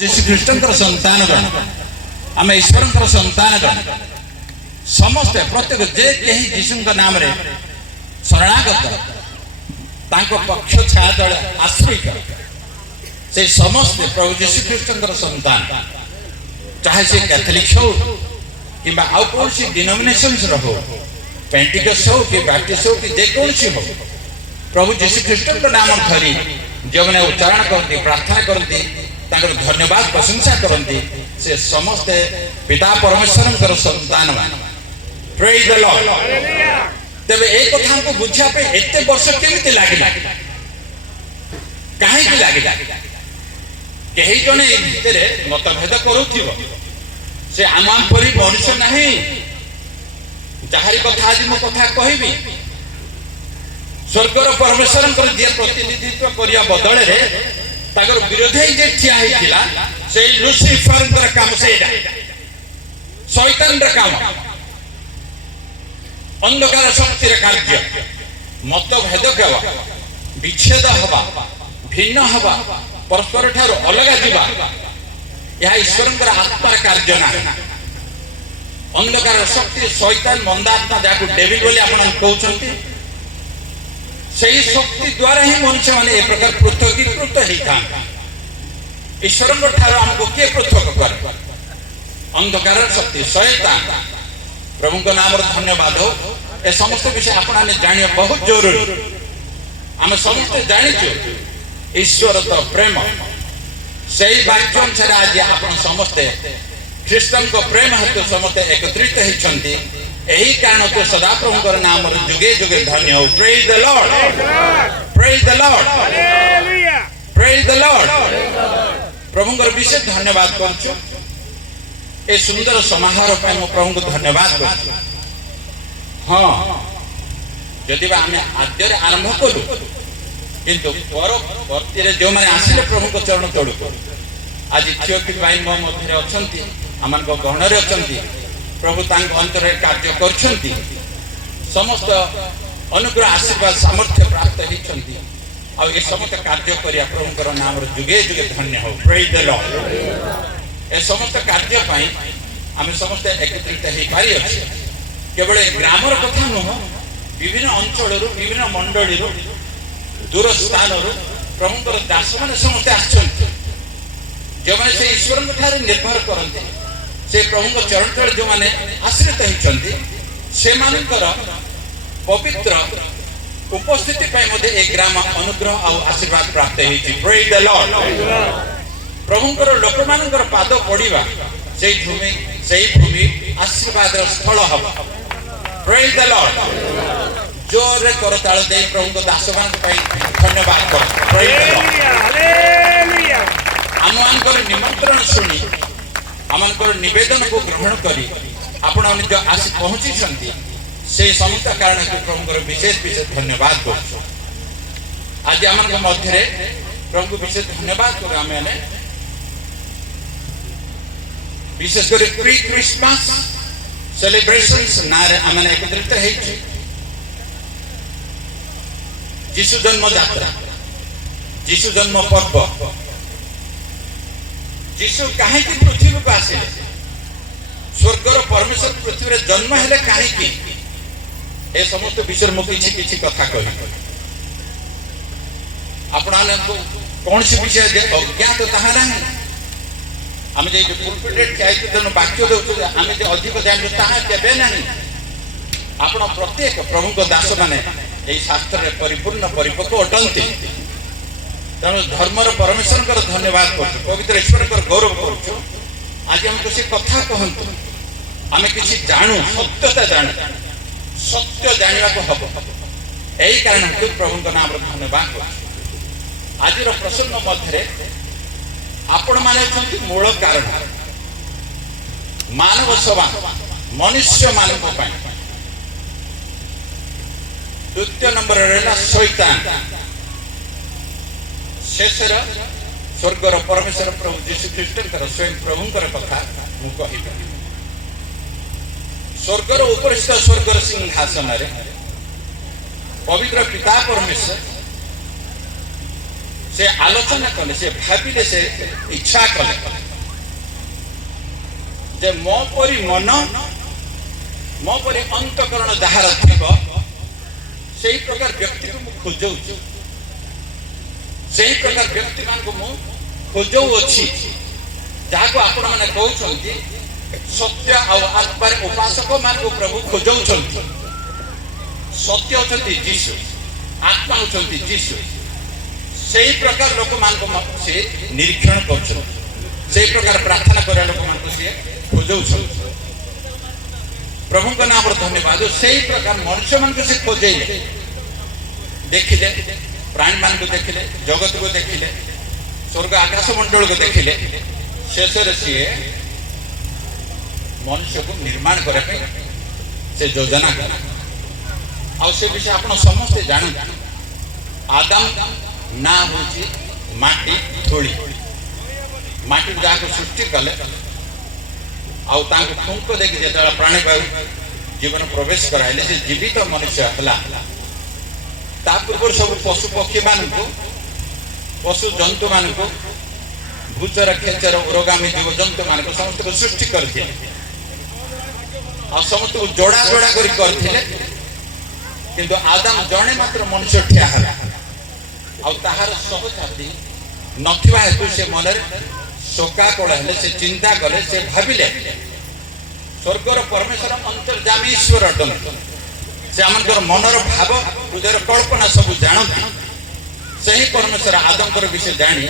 जीशु ख्रीष्टर संतान गण आम ईश्वर संतान गण समस्ते प्रत्येक जे कहीं जीशु नाम रे शरणागत पक्ष छाया तले आश्रित से समस्ते प्रभु जीशु ख्रीष्टर संतान चाहे से कैथोलिक हो कि आउ कौन सी डिनोमिनेशन हो पेंटिकस्ट हो कि बैप्टिस्ट हो कि जेकोसी हो प्रभु जीशु ख्रीष्टर नाम धरी जो मैंने उच्चारण करती प्रार्थना करती धन्यवाद प्रशंसा करती से समस्ते पिता परमेश्वर संतान मान प्रेज द लॉर्ड। तेबे एक कथा हमको बुझा पे एते वर्ष केमिति लागिला काहे कि लागिला केही जने ए भितरे मतभेद करूथिबो से आमाम परि मनुष्य नहीं जहारी कथा आज मो कथा कहबी स्वर्गर परमेश्वर कर जे प्रतिनिधित्व करिया बदले रे तागर विरोधी जे ठिया हिथिला से लूसीफर कर काम सेडा शैतान रा काम अंधकार शक्ति कार्य मतभेद केवा विच्छेद हवा भिन्न हवा परस्पर ठार अलग जीवा यह ईश्वर आत्मार कार्य ना अंधकार शक्ति शैतान मंदात्मा जाकु डेविल बोली आपण कहउछंती सही शक्ति द्वारा ही मनुष्य माने ए प्रकार पृथकीकृत होता ईश्वर ठार हमको के पृथक कर अंधकार शक्ति शैतान प्रभु को नाम धन्यवाद हो ए समस्त विषय आपने जानिया बहुत जरूरी आम समस्ते जानिଛୁ ईश्वर तो प्रेम से वाक्य अनुसार आज आप समस्ते ख्रीष्टन को प्रेम हेतु समस्ते एकत्रित होती यही कारण तो सदा प्रभु नाम जुगे जुगे धन्य हो praise the lord praise the lord praise the lord प्रभु विशेष धन्यवाद करूँ ए सुंदर समारोह पे मो प्रभु को धन्यवाद कर हाँ जदि आम आद्य आरंभ कलु किंतु परवर्ती रे जो माने आसिले प्रभु को चरण तोड़ू आज थियोफिल भाई मो मध्य अछंती आमान को गहन रे अछंती प्रभु तांग अंतर कार्य करछंती समस्त अनुग्रह आशीर्वाद सामर्थ्य प्राप्त होइछंती आ ए समस्त कार्य करिया प्रभु नाम रे जुगे जुगे धन्य हो प्रेज द लॉर्ड ए समस्त कार्य पाई आम समस्त एकत्रित हो पारि अछि केवल ग्रामर कथा नुह विभिन्न अंचल विभिन्न मंडली दूर स्थान प्रभु दास मैंने समस्त आसछंती जो मैंने से ईश्वर ठारे निर्भर करते से प्रभु चरण तले जो मैंने आश्रित होइछंती से मानकर पवित्र उपस्थिति पाई मधे ए ग्राम अनुग्रह और आशीर्वाद प्राप्त होइछि प्रेज द लॉर्ड प्रभुंकर लोक मानकर पाद पड़िबा से भूमि आशीर्वाद स्थल हम प्रेज द लॉर्ड जोर रे करताल दे प्रभु को दासमान पाई धन्यवाद कर praise the Lord hallelujah Amonkar निमंत्रण सुनी आमनकर निवेदन को ग्रहण करी आपण निज आसी पहुंची छंती से समस्त कारण के प्रभुंकर विशेष विशेष धन्यवाद कर आज आमनक मध्य रे प्रभु को विशेष धन्यवाद कर आमे विशेष कर प्री क्रिसमस सेलिब्रेशंस नारे आमने एकत्रित हेछि जीशु जन्म यात्रा जीशु जन्म पर्व जीशु काहे कि पृथ्वी को आसे स्वर्गर परमेश्वर पृथ्वी रे जन्म हेले काहे कि ए समस्त विषय मु किछि किछि कथा कहि आपनाने कौन सी विषय जे अज्ञात ताहा नाही आम जे पुलपिटेड चाहे तेन वाक्य दे आम जे अधिक जान ताहा केबे नाही आपण प्रत्येक प्रभु को दास माने ए शास्त्र रे परिपूर्ण परिपक्व अटंती तेणु धर्मर परमेश्वर कर धन्यवाद कर पवित्र ईश्वर कर गौरव कर आज हमको से कथा कहतु आम किसी जानू सत्यता जानू सत्य जानवा को हम यही कारण प्रभु का नाम धन्यवाद कर आज प्रसन्न मध्य आपण माने मूल कारण मानव सभा मनुष्य मानव द्वितीय नंबर रहा शैतान शेषर स्वर्गर परमेश्वर प्रभु जीशु ख्रीष्टर स्वयं प्रभुंकर कथा मु कहि स्वर्गर उपरिस्थ स्वर्गर सिंहासन रे पवित्र पिता परमेश्वर से आलोचना कले से भाविले से इच्छा कले जे मो परी मन मो परी अंतकरण जहार थिबो सेही प्रकार व्यक्ति को खोजौ सेही प्रकार व्यक्ति मान को मु खोजौ अछि जाको आपण माने कहउछन्ती सत्य और आत्मार उपासक मान को प्रभु खोजौ छन्ती सत्य होछन्ती जीसु आत्मा होछन्ती जीसु सेही प्रकार लोक मान को से निरीक्षण करछन सेही प्रकार प्रार्थना करे लोक मान को से खोजौ छन प्रभु का नाम पर धन्यवाद सेही प्रकार मनुष्य मान को से खोजेले देखिले प्राणी मान को देखिले जगत को देखिले स्वर्ग आकाश मंडल को देखिले शेष सी मनुष्य को निर्माण करे से योजना कर आ से विषय आपण समस्त जान आदम ना होची माटी धूली माटी जाको सृष्टि कले आ तांको फुंक देखि जेतला प्राणी वायु जीवन प्रवेश कराइले से जीवित मनुष्य हला ता पूर्व सब पशु पक्षी मान को पशु जंतु मान को भूचर खेचर उरोगामी जीव जंतु मान को समस्त को सृष्टि करथिले आ समस्त को जोड़ा जोड़ा करी करथिले किंतु आदम जणे मात्र मनुष्य ठिया हला आ ताहार सहजाति नथिबा हेतु से मनर शोका कोळ हेले से चिंता कले से भाबिले स्वर्गर परमेश्वर अंतर्यामी ईश्वर अटन से आमनकर मनर भाव हृदयर कल्पना सब जानती सही परमेश्वर आदमकर विषय जानी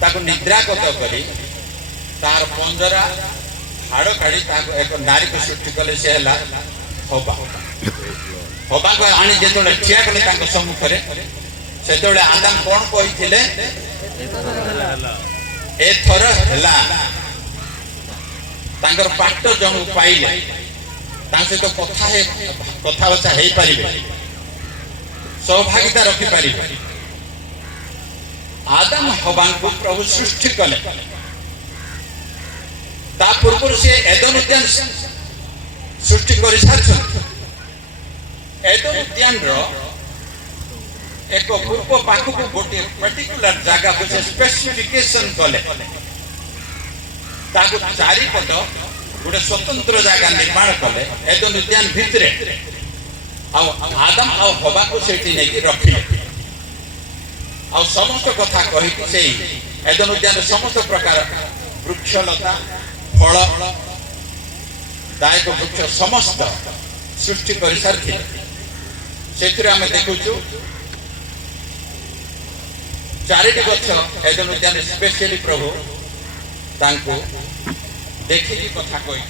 ताको निद्रागत करी तार पंजरा हाड़ काढ़ी ताको एक नारी को सृष्टि कले से हला हबा हबा को आनी जेतोले ठिया कले ताको सम्मुख रे सेतोले आदम कोन कहिथिले ए थर हला तांकर पाट जण पाइले तासे तो कथा बचा हे परिबे सौभाग्यता रखि परिबे आदम हवा को प्रभु सृष्टि कले ता पूर्व से एदन उद्यान सृष्टि करि सारछन एदन उद्यान रो एक पूर्व पाख को गोटे पर्टिकुलर जगह को से स्पेसिफिकेशन कले ताको चारि पट गोटे स्वतंत्र जगह निर्माण कले एदन उद्यान भितरे आदम आ हवा को सेठी नै कि रखिले आ समस्त कथा कहि से एदन उद्यान समस्त प्रकार वृक्षलता फल दायक वृक्ष समस्त सृष्टि करि सारथि सेथिरे हमें देखुछु चारिटी गछ एदन उद्यान स्पेशली प्रभु तांको देखि कथा कहि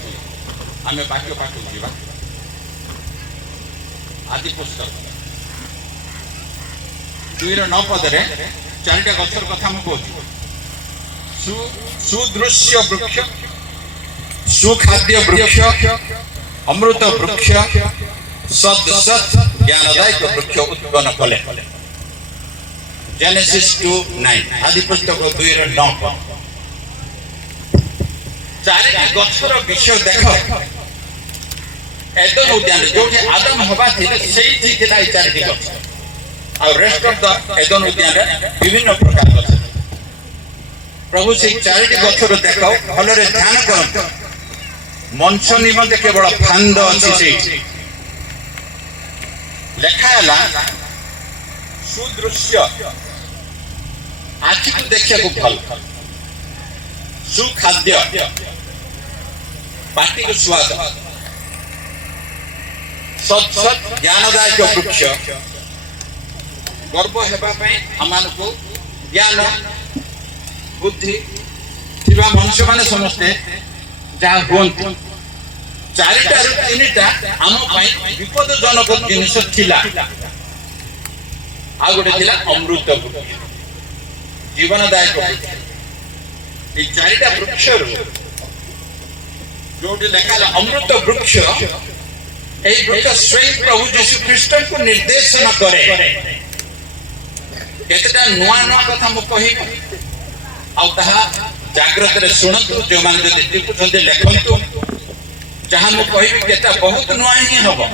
हमें वाक्य पाठ जीवा आदि पुस्तक 2:9 पदरे चारिटा गछर कथा हम कहू सुदृश्य वृक्ष सुखाद्य वृक्ष अमृत वृक्ष सदसत ज्ञानदायक वृक्ष उत्पन्न कले जेनेसिस 2:9 आदि पुस्तक 2:9 चारिटा गछर विषय देख एदन उद्यान जो आदम हवा थिले सेही थी थिला ई चारिटी गछ और रेस्ट ऑफ द एदन उद्यान विभिन्न प्रकार गछ प्रभु से चारिटी गछर देखो भलरे ध्यान करंत मनुष्य निमंते केवल फांद अछि सेही लेखा हला सुदृश्य आखि को देखिया को भल सुखाद्य पाटी को स्वाद सत ज्ञानदायक वृक्ष गर्व हेबा पई आमान को ज्ञान बुद्धि थिबा मनुष्य माने समस्ते जा होंती चारिटा रु तीनटा आम पई विपदजनक जिनिस थिला आ गोटे थिला अमृत वृक्ष जीवनदायक वृक्ष ई चारिटा वृक्ष जोटे लेखा अमृत वृक्ष एक वृक्ष स्वयं प्रभु यीशु ख्रीष्ट को निर्देशन करे केतेटा नुआ नुआ कथा मु कहि आ ताहा जागृत रे सुनतु जो मान जदि टिपुछन्ते लेखन्तु जहां मु कहिबी केता बहुत नुआ ही हबो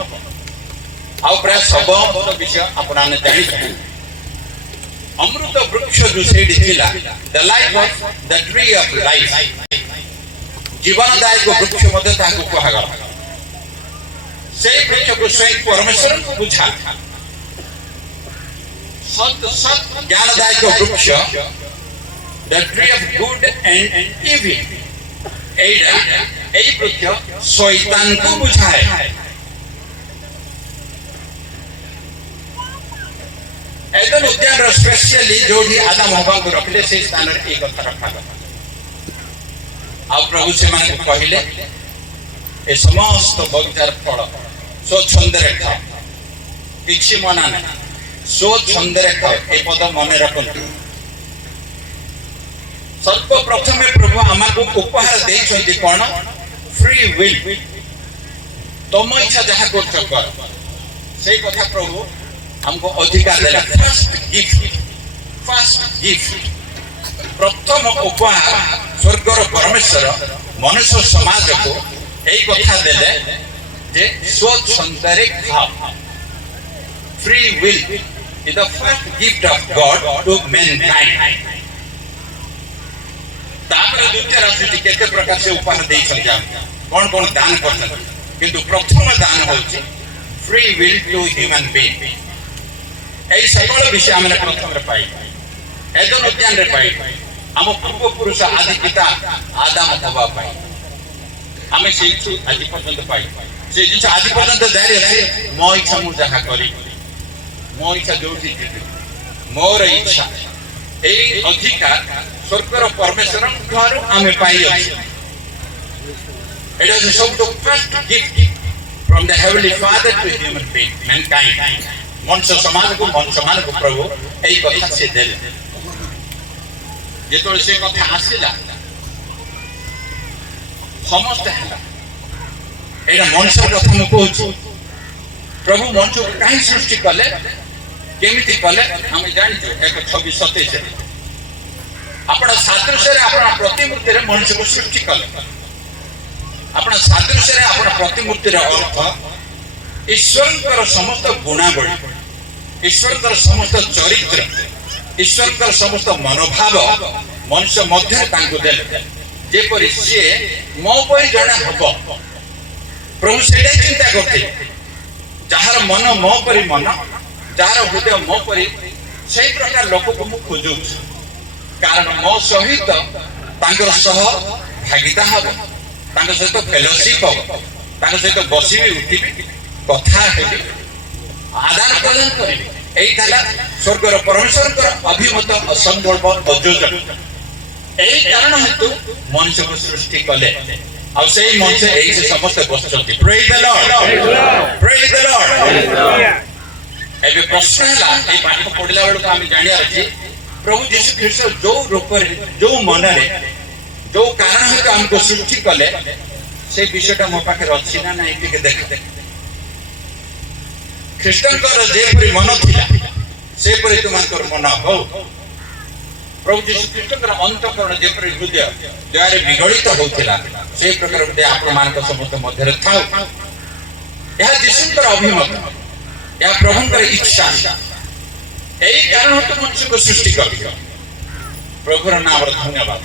आ प्राय सब विषय अपनाने जानि अमृत वृक्ष जो सेठी थिला the life of the tree of life जीवनदायक वृक्ष मध्य ताको कहागला से वृक्ष को स्वयं परमेश्वर को बुझा सत सत ज्ञानदायक वृक्ष the tree of good and evil एई वृक्ष शैतान को बुझाए एदन उद्यान स्पेशली जोड़ी आदम हवा को रखले से स्थान रे एक कथा रखा आ प्रभु से मान को कहिले ए समस्त बगीचार फल सो छंदरे खाओ किछि मना नहीं सो छंदरे खाओ ए पद मन रखंतु सर्वप्रथम प्रभु आमाको उपहार दे छथि कोन फ्री विल तुम इच्छा जहा करछ कर से कथा प्रभु हमको अधिकार देला फर्स्ट गिफ्ट प्रथम उपहार स्वर्गर परमेश्वर मनुष्य समाज को यही कथा देले जे स्वच्छंदरे खाओ free will is the first gift of God to mankind तापर द्वितीय राशि केते प्रकार से उपहार दे छन कौन कौन दान करछन किंतु प्रथम दान होछि free will to human being एई सकल विषय हमने प्रथम रे पाई एदन उद्यान रे पाई हम पूर्व पुरुष आदि पिता आदम हवा पाई हमें से आज पर्यंत पाई से जिस आज पर्यंत जारी है मो इच्छा मु जहा करी मो इच्छा जोठी मोर इच्छा एई अधिकार स्वर्गर परमेश्वर द्वार हमें पाई अछि इट इज सब the first gift from the heavenly father to human being mankind मनुष्य समाज को प्रभु एई कथा से देले जेतो से कथा आसीला समस्त हैला एटा मनुष्य कथा मु कहू प्रभु मनुष्य को काहे सृष्टि कले केमिति कले हम जानि जो 1:26-27 रे आपण सादृश्य रे आपण प्रतिमूर्ति रे मनुष्य को सृष्टि कले आपण सादृश्य रे आपण प्रतिमूर्ति रे अर्थ ईश्वरकर समस्त गुणावली ईश्वरकर समस्त चरित्र ईश्वरकर समस्त मनोभाव मनुष्य मध्य तांको देले जेपरि से मो पई जणे हबो प्रभु सेडे चिंता करते जहार मन मो परि मन जहार हृदय मो परि सेही प्रकार लोक को मु खोजु कारण मो सहित तांकर सह भागिता हबो तांकर सहित फेलोशिप हबो तांकर सहित बसिबी उठिबी कथा हेबी आदान प्रदान करिबी एई थाला स्वर्गर परमेश्वर अभिमत असंभव अयोजन एई कारण हेतु मनुष्य को सृष्टि कले आ सेई मनुष्य एई से समस्त बसचंती praise the lord praise the lord एबे प्रश्न हला एई पाठ पढिला बेलु हम जानिया अछि प्रभु यीशु ख्रीस्त जो रूप रे जो मन रे जो कारण हेतु हमको सृष्टि कले से विषयटा मो पाखे अछि ना नाही टिके देख ख्रीष्टंकर जेपरि मन थिला सेपरि तुमकर मन हो प्रभु यीशु ख्रीष्टंकर अंतःकरण जेपरि हृदय जयारे विगलित होथिला से प्रकार हृदय आपण मानक समस्त मध्य रे थाउ यह यीशुंकर अभिमत यह प्रभुंकर इच्छा एई कारण हेतु मनुष्य को सृष्टि कर प्रभुर नाम रे धन्यवाद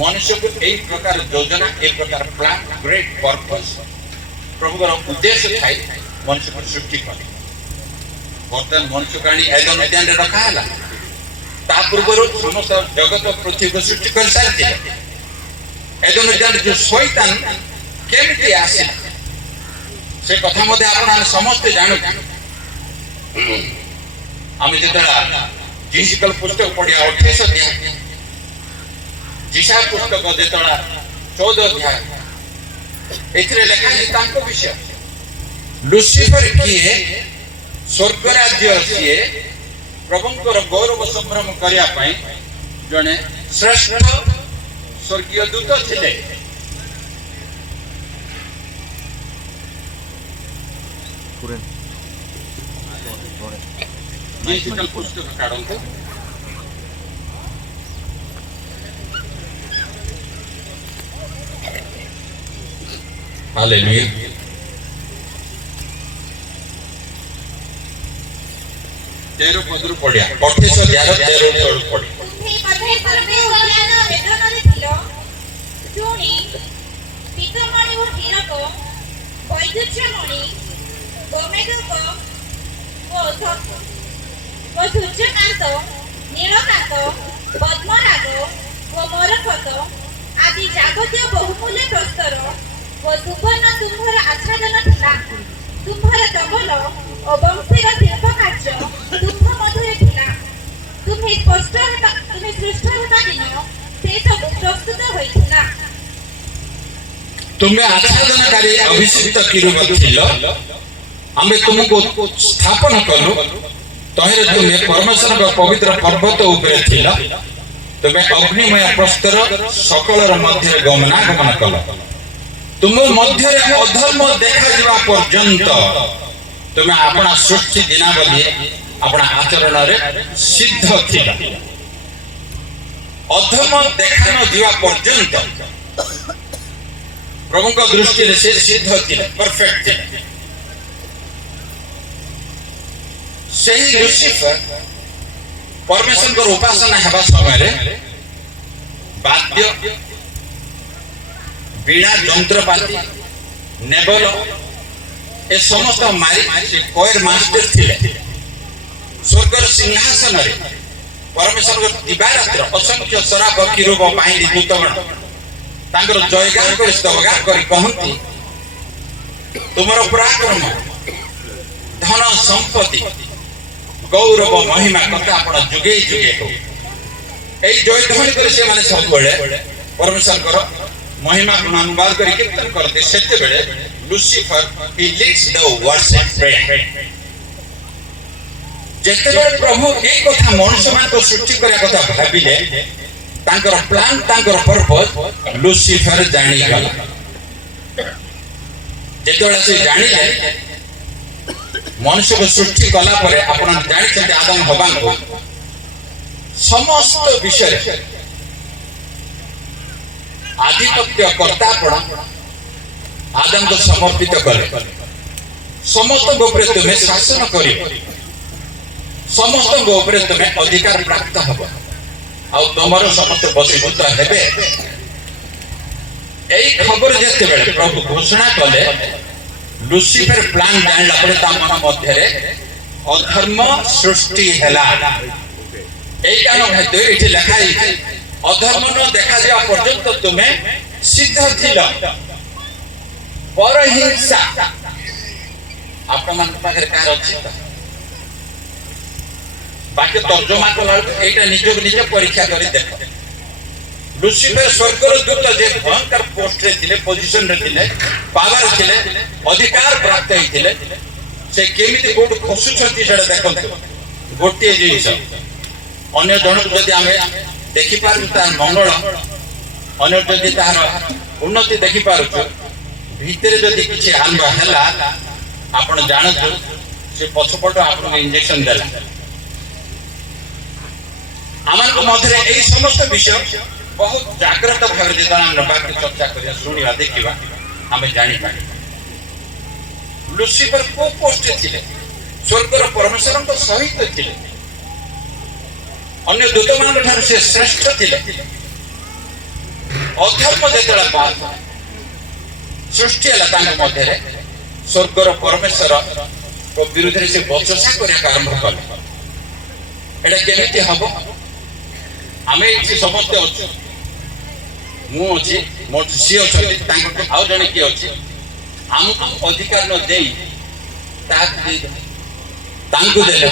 मनुष्य को एई प्रकार योजना एक प्रकार प्लान ग्रेट पर्पस प्रभुर उद्देश्य थाई मनुष्य को सृष्टि कर वर्तमान मनुष्य काणी एदन उद्यान रे रखा हला ता पूर्व समस्त जगत पृथ्वी को सृष्टि कर सारथि एदन उद्यान जो शैतान केमिति आसे से कथा मध्ये आपण समस्त जानु आमे जेतला जिसिकल पुस्तक पढिया 28 अध्याय जिसा पुस्तक जेतला 14 अध्याय एथिरे लेखा है तांको विषय लुसिफर किए स्वर्ग राज्य सिए प्रभुंकर गौरव संभ्रम करिया पई जने श्रेष्ठ स्वर्गीय दूत थिले डिजिटल पुस्तक काढंतो हालेलुया 13 ପଦରୁ ପଢିଆ 28:11 ପଢି तुम्ही मध्ये सर्वे उद्यान वेदनाରେ ଥିଲ ଜୁଣି ପିତମଣି ଓ ହୀରକ ବୈଦୁର୍ଯ୍ୟମଣି ଗୋମେଦକ ଓ ସୂର୍ଯ୍ୟକାନ୍ତ ନୀଳକାନ୍ତ ପଦ୍ମରାଗ ଓ ମରକତ ଆଦି ଯାବତୀୟ ବହୁମୂଲ୍ୟ ପ୍ରସ୍ତର ଓ ସୁବର୍ଣ୍ଣ ତୁମ୍ଭର ଆଚ୍ଛାଦନ ଥିଲା। ତୁମ୍ଭର ତବଲ ଓ ବଂଶୀର ଶିଳ୍ପ କାର୍ଯ୍ୟ ତୁମ୍ଭ ମଧ୍ୟରେ ଥିଲା। ତୁମେ ସୃଷ୍ଟ ହେବା ଦିନ ସେ ସବୁ ପ୍ରସ୍ତୁତ ହୋଇଥିଲା। ତୁମେ ଆଚ୍ଛାଦନକାରୀ ଅଭିଷିକ୍ତ କିରୁବ ଥିଲ। ଆମେ ତୁମକୁ ସ୍ଥାପନ କଲୁ। ତହିଁରେ ତୁମେ ପରମେଶ୍ୱରଙ୍କ ପବିତ୍ର ପର୍ବତ ଉପରେ ଥିଲ। ତୁମେ ଅଗ୍ନିମୟ ପ୍ରସ୍ତର ସକଳର ମଧ୍ୟରେ ଗମନାଗମନ କଲ। ତୁମ ମଧ୍ୟରେ ଅଧର୍ମ ଦେଖାଯିବା ପର୍ଯ୍ୟନ୍ତ ତୁମେ ଆପଣା ସୃଷ୍ଟି ଦିନାବଧି ଆପଣା ଆଚରଣରେ ସିଦ୍ଧ ଥିଲ। ଅଧର୍ମ ଦେଖା ନ ଯିବା ପର୍ଯ୍ୟନ୍ତ ପ୍ରଭୁଙ୍କ ଦୃଷ୍ଟିରେ ସେ ସିଦ୍ଧ ଥିଲେ, ପରଫେକ୍ଟ ଥିଲେ। ସେହି ଲୁସିଫର ପରମେଶ୍ୱରଙ୍କର ଉପାସନା ହେବା ସମୟରେ ବାଦ୍ୟ ବୀଣା ଯନ୍ତ୍ରପାତି ନେବଲ ଏ ସମସ୍ତ ମାରି ସେ କୋଏର ମାଷ୍ଟର ଥିଲେ। ସ୍ୱର୍ଗର ସିଂହାସନରେ ପରମେଶ୍ୱରଙ୍କ ଦିବାରାତ୍ର ଅସଂଖ୍ୟ ସରାବ କିରୁବ ବାହିନୀ ଦୂତଗଣ ତାଙ୍କର ଜୟଗାନ କରି ସ୍ତବଗାନ କରି କହନ୍ତି, ତୁମର ପରାକ୍ରମ ଧନ ସମ୍ପତ୍ତି ଗୌରବ ମହିମା କଥା ଆପଣ ଯୁଗେଇ ଯୁଗେ ହଉ। ଏଇ ଜୟଧ୍ୱନି କରି ସେମାନେ ସବୁବେଳେ ପରମେଶ୍ୱରଙ୍କର ମହିମା ଗୁଣାନୁବାଦ କରି କୀର୍ତ୍ତନ କରନ୍ତି। ସେତେବେଳେ Lucifer he leads the worship prayer। ଯେତେବେଳେ ପ୍ରଭୁ ଏଇ କଥା ମଣିଷମାନଙ୍କ ସୃଷ୍ଟି କରିବା କଥା ଭାବିଲେ, ତାଙ୍କର ପ୍ଲାନ ତାଙ୍କର ପର୍ପୋଜ ଲୁସିଫର ଜାଣିଗଲା। ଯେତେବେଳେ ସେ ଜାଣିଲେ ମನುଷ୍ୟକୁ ସୃଷ୍ଟି କଲା ପରେ ଆପଣ ଜାଣିଛନ୍ତି ଆଦମ ହବାଙ୍କୁ ସମସ୍ତ ବିଷୟରେ ଆଧିପତ୍ୟ କର୍ତ୍ତାପଣ ଆଦମକୁ ସମର୍ପିତ କଲେ। ସମସ୍ତଙ୍କ ଉପରେ ତୁମେ ଶାସନ କରିବ, ସମସ୍ତଙ୍କ ଉପରେ ତୁମେ ଅଧିକାର ପ୍ରାପ୍ତ ହେବ, ଆଉ ତୁମର ସମସ୍ତ ବଶୀଭୂତ ହେବେ। ଏଇ ଖବର ଯେତେବେଳେ ପ୍ରଭୁ ଘୋଷଣା କଲେ, ଲୁସିଫର ପ୍ଲାନ ଜାଣିଲା ପରେ ତା ମନ ମଧ୍ୟରେ ଅଧର୍ମ ସୃଷ୍ଟି ହେଲା। ଏଇ କାରଣ ଖାଦ୍ୟ ଏଠି ଲେଖା ହେଇଛି, ଅଧର୍ମ ନ ଦେଖାଯିବା ପର୍ଯ୍ୟନ୍ତ ତୁମେ ସିଦ୍ଧ ଥିଲ। ପରହିଂସା ଆପଣମାନଙ୍କ ପାଖରେ କାହାର ଅଛି ତ? ବାକି ତର୍ଜମା କଲା ଏଇଟା ନିଜକୁ ନିଜେ ପରୀକ୍ଷା କରି ଦେଖ। ଲୁସିଫର ସ୍ୱର୍ଗର ଦୂତ ଯେ ଭୟଙ୍କର ପୋଷ୍ଟରେ ଥିଲେ, ପୋଜିସନରେ ଥିଲେ, ପାୱାର ଥିଲେ, ଅଧିକାର ପ୍ରାପ୍ତ ହେଇଥିଲେ, ସେ କେମିତି କୋଉଠୁ ଖସୁଛନ୍ତି ସେଟା ଦେଖନ୍ତୁ। ଗୋଟିଏ ଜିନିଷ, ଅନ୍ୟ ଜଣକୁ ଯଦି ଆମେ ଦେଖିପାରୁଛୁ ତାର ମଙ୍ଗଳ, ଅନ୍ୟ ଯଦି ତାହାର ଉନ୍ନତି ଦେଖିପାରୁଛୁ, ଭିତରେ ଯଦି କିଛି ଆରମ୍ଭ ହେଲା ଆପଣ ଜାଣନ୍ତୁ ସେ ପଛପଟ ଆପଣଙ୍କୁ ଇଞ୍ଜେକ୍ସନ ଦେଲା। ଆମମାନଙ୍କ ମଧ୍ୟରେ ଏଇ ସମସ୍ତ ବିଷୟ ବହୁତ ଜାଗ୍ରତ ଭାବରେ ଯେତେବେଳେ ଆମେ ବାକି ଚର୍ଚ୍ଚା କରିବା, ଶୁଣିବା, ଦେଖିବା, ଆମେ ଜାଣିପାରିବା। ଲୁସିଫର କୋଉ ପୋଷ୍ଟରେ ଥିଲେ? ସ୍ୱର୍ଗର ପରମେଶ୍ୱରଙ୍କ ସହିତ ଥିଲେ। ଅନ୍ୟ ଦୂତମାନଙ୍କ ଠାରୁ ସେ ଶ୍ରେଷ୍ଠ ଥିଲେ। ଅଧର୍ମ ଯେତେବେଳେ ସୃଷ୍ଟି ହେଲା ତାଙ୍କ ମଧ୍ୟରେ, ସ୍ୱର୍ଗର ପରମେଶ୍ୱର ବିରୁଦ୍ଧରେ ସେ ବଚସା କରିବାକୁ ଆରମ୍ଭ କଲେ। ଏଟା କେମିତି ହବ? ଆମେ ଏଠି ସମସ୍ତେ ଅଛୁ, ମୁଁ ଅଛି, ମୋ ସିଏ ଅଛନ୍ତି, ତାଙ୍କ ଆଉ ଜଣେ କିଏ ଅଛି। ଆମକୁ ଅଧିକାର ନ ଦେଇ ତାଙ୍କୁ ଦେଲେ,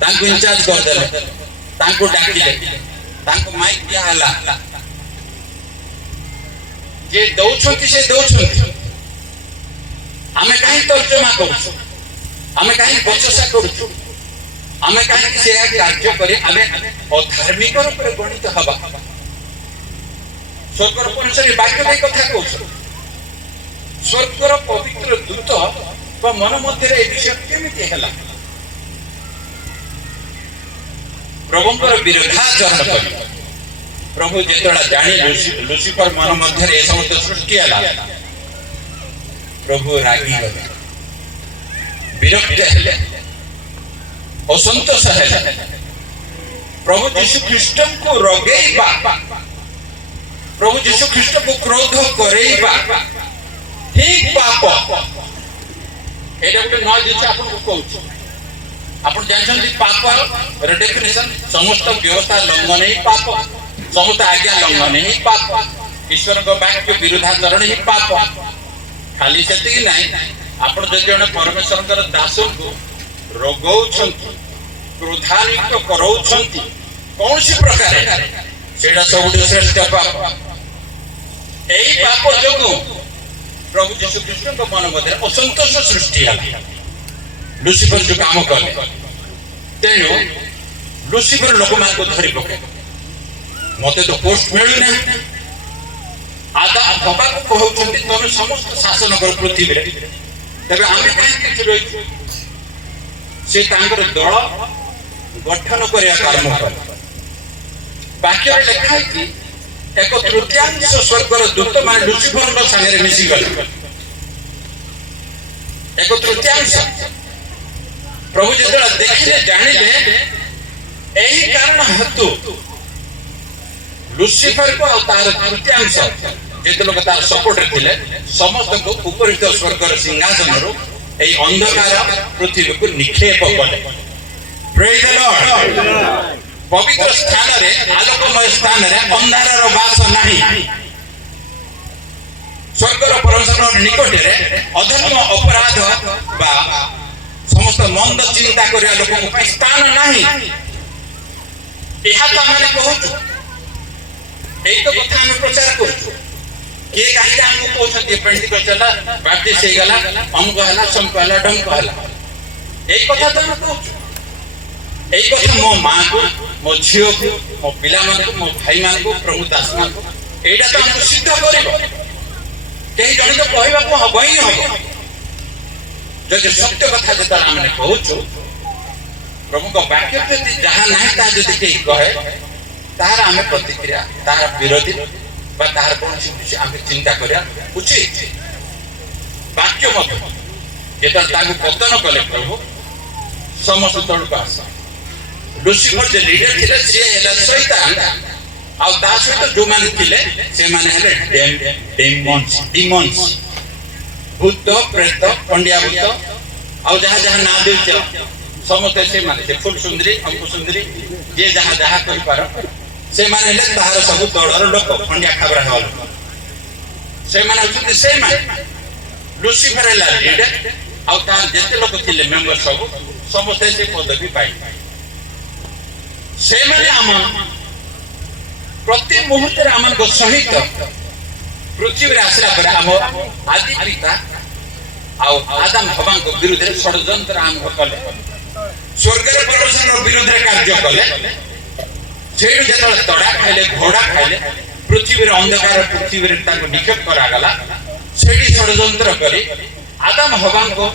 ତାଙ୍କୁ ଇନଚାର୍ଜ କରିଦେଲେ, ତାଙ୍କୁ ଡାକିଲେ, ତାଙ୍କୁ ମାଇକ୍ ଦିଆ ହେଲା। ଯେ ଦଉଛନ୍ତି ସେ ଦଉଛନ୍ତି, ଆମେ କାହିଁକି ତର୍ଜମା କରୁଛୁ? ଆମେ କାହିଁକି ବଚସା କରୁଛୁ? ଆମେ କାହିଁକି ସେ କାର୍ଯ୍ୟ କରି ଆମେ ଅଧାର୍ମିକ ରୂପରେ ଗଣିତ ହବା? ସ୍ୱର୍ଗର ପରମେଶ୍ୱର ବାକ୍ୟ ଦେଇ କଥା କହୁଛନ୍ତି। ସ୍ୱର୍ଗର ପବିତ୍ର ଦୂତ ମନ ମଧ୍ୟରେ ଏ ବିଷୟ କେମିତି ହେଲା? ପ୍ରଭୁଙ୍କର ବିରୋଧାଚରଣ କରି ପ୍ରଭୁ ଯେତେବେଳେ ଜାଣିଲେ ଲୁସିଫର ମନ ମଧ୍ୟରେ ଏ ସମସ୍ତ ସୃଷ୍ଟି ହେଲା, ପ୍ରଭୁ ରାଗିଗଲେ, ବିରକ୍ତ ହେଲେ। असंतोष है प्रभु यीशु ख्रीष्ट को रगेबा प्रभु यीशु ख्रीष्ट को क्रोध करेबा ठीक पाप एटा गोटे नय जिनिस आपन को कहूछ आपण जानछन पाप रे डेफिनेशन समस्त व्यवस्था लंघन ही पाप समस्त आज्ञा लंघन ही पाप ईश्वर को वाक्य विरुद्धाचरण ही पाप खाली सेति नहीं आपण जदि जने परमेश्वर कर दास को रोगौछंती क्रोधान्वित करौछंती कौन सी प्रकार सेटा सब श्रेष्ठ पाप एई पाप जोगु प्रभु यीशु कृष्ण को मन मध्य असंतोष सृष्टि है लुसिफर जो काम कले तेणु लुसिफर लोक मान को धरि पके मते तो पोस्ट मिलु ना आदा बाबा को कहउछंती तमे समस्त शासन कर पृथ्वी रे तबे आमे काहे किछ रही से तांकर दल गठन करिया कर्म कर वाक्य लिखा है कि एक तृतीयांश स्वर्गर दूत मान लुसिफर संगे मिसी गले एक तृतीयांश प्रभु जतरा देखिले जानिले एही कारण हेतु लुसिफर को तार तृतीयांश जेते लोक तार सपोर्टर थिले समस्त को उपरित स्वर्गर सिंहासन रो एही अंधकार पृथ्वी को निक्षेप कले प्रेज द लॉर्ड पवित्र स्थान रे आलोकमय स्थान रे अंधार रो वास नाही स्वर्गर परमेश्वर निकट रे अधर्म अपराध बा समस्त मंद चिंता करिया लोक को स्थान नाही एहा तो हम कहू एई तो कथा हम प्रचार करू के काहे हम कहछथि पेंटिकल चला बाप्टिस्ट हे गला हम कहला सम कहला डम कहला एई कथा तो हम कहू एई कथा मो मां को मो झियो को मो पिला मान को मो भाई मान को प्रभु दास मान को एटा तो हम सिद्ध करिवो केही जण तो कहबा को हबो ही हबो जदि सत्य कथा जता हमने कहूछु प्रभु को वाक्य प्रति जहां नाही ता जदि के कहे तार हमें प्रतिक्रिया तार विरोधी बा तार कोन सी हमें चिंता करिया उचित वाक्य मत जेता ताकू पतन कले प्रभु समस्त तळ को आसा लुसिफर जे लीडर थिले से हेला शैतान आ ता सहित जो माने थिले से माने हेले डेमन्स भूत प्रेत पंडिया भूत आ जहां जहां ना देउछ समस्त से माने से फुल सुंदरी अंकु सुंदरी जे जहां जहां करि पार से माने ले तार सब दौड़र लोक पंडिया खबर हल से माने उचित से माने लुसिफर ला लीडर आ तार जेते लोक थिले मेंबर सब समस्त से पदवी पाई से माने हम प्रति मुहूर्त रे हम को सहित पृथ्वी रे आसला पर हम आदि पिता आ आदम हवा को विरुद्ध रे षडयंत्र आरंभ कले स्वर्ग रे परमेश्वर विरुद्ध रे कार्य कले जेडु जेतले तड़ा खाइले घोड़ा खाइले पृथ्वी रे अंधकार पृथ्वी रे ताको निक्षेप करा गला सेडी षडयंत्र करी आदम हवा को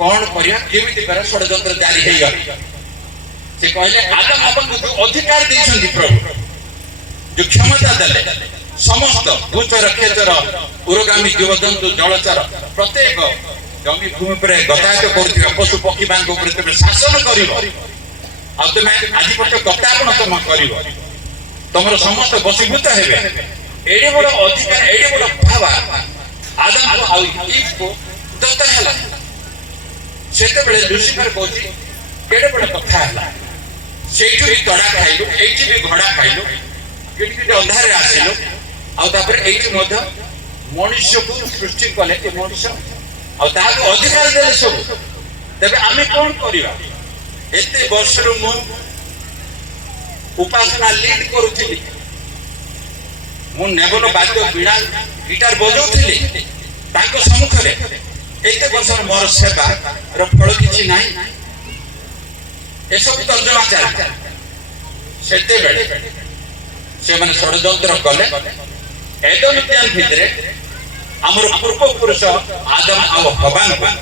कोन करिया केमिति कर षडयंत्र जारी हे गला से कहले आदम हवा को जो अधिकार देछन्ती प्रभु जो क्षमता देले समस्त भूचर क्षेत्र उरगामी जीवजंतु जलचर प्रत्येक जमी भूमि पर गतायत करथिबा पशु पक्षी मान को ऊपर शासन करिवो आ तुमे आधिपत्य कर्तापन तुम करिवो तमरो समस्त वशीभूत हेबे एडे बड़ अधिकार एडे बड़ भावा आदम को आ ईव को दत्त हला सेते बेले लुसिफर कहछि केडे बड़ कथा हला सेठु भी तड़ा खाइलु एठी भी घोड़ा खाइलु केटी अंधारे आसिलु आ तापर एठी मध्य मनुष्य को सृष्टि कले ए मनुष्य आ ताको अधिकार देले सब तबे आमे कोन करिवा एते वर्ष रो मु उपासना लीड करूथिली मु नेबलो बाद्य बीड़ा गिटार बजाउथिली ताको सम्मुख रे एते वर्ष मोर सेवा रो फल किछि नाही ए सब तर्जमा चाल सेते बेले से माने षडयंत्र कले एदो नित्यान भितरे हमर पूर्व पुरुष आदम आ हवा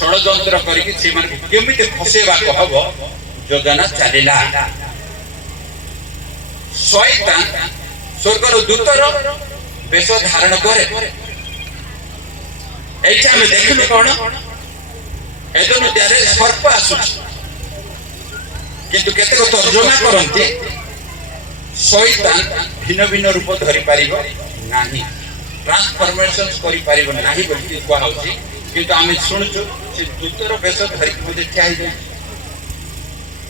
षडयंत्र करिकि से माने केमिते फसेबा कहबो योजना चलिला शैतान स्वर्गर दूतर बेश धारण करे एठा हम देखलु कोन एदो नित्यारे सर्प आसुछि किंतु केतेक तर्जमा करते शैतान भिन्न भिन्न रूप धरि पारिबो नाही, ट्रांसफॉर्मेशन करि पारिबो नाही बोली कुआ होची। किंतु आमे सुनछु से दूतर बेस धरि मध्ये ठिया जाय।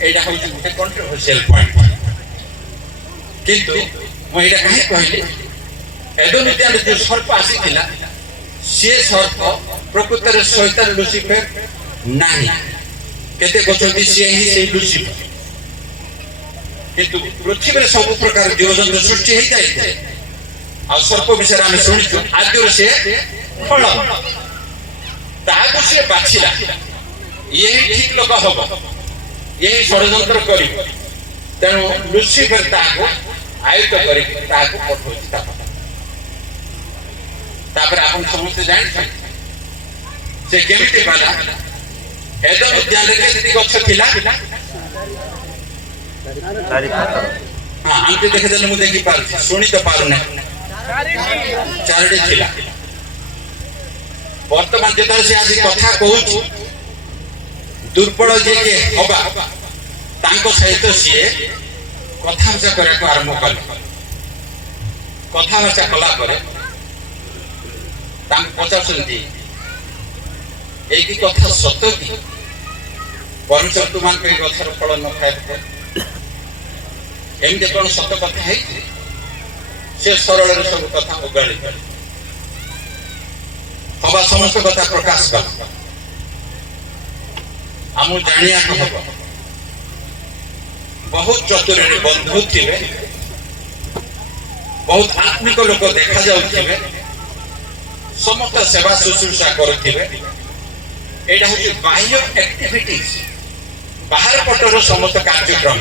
एडा होची गुटे कंट्रोवर्शियल पॉइंट। किंतु मो एडा काहे कहली एदोनित्या जो सर्प आसीथिला से सर्प प्रकृतर शैतान लुसिफर नाही, केते कहते सी ही से लुसिफर। किंतु पृथ्वी में सब प्रकार जीवजंतु सृष्टि हो जाए आ सर्प विषय आम शुणु आद्य से फल ताको से बाछिला यही ठीक लोक हम यही षड्यंत्र कर तेणु लुसिफर ताको आयुक्त कर पठाउछि। तापर आपण समस्त जान से केमिति पाला एदम उद्यान रे केति गछ थिला। हाँ आमके देखे देले मु देखि पार सुनी तो पारु ना चारडी थिला। वर्तमान जेतले से आज कथा कहूछु दुर्बल जे के होबा तांको सहित सिए कथा भाषा करे को आरंभ कले। कथा भाषा कला करे तांको पचासंती एक कथा सत्य की परमेश्वर तुमान पे गछर फल न खाए एमती कौन सत कथा है से सरल सब कथा उगाड़ी हवा समस्त कथा प्रकाश कर आम जानिया हम बहुत चतुर बंधु थे, बहुत आत्मिक लोक देखा जाउथिबे, समस्त सेवा शुश्रूषा करुथिबे। एटा होची बाह्य एक्टिविटीज बाहर पटर समस्त कार्यक्रम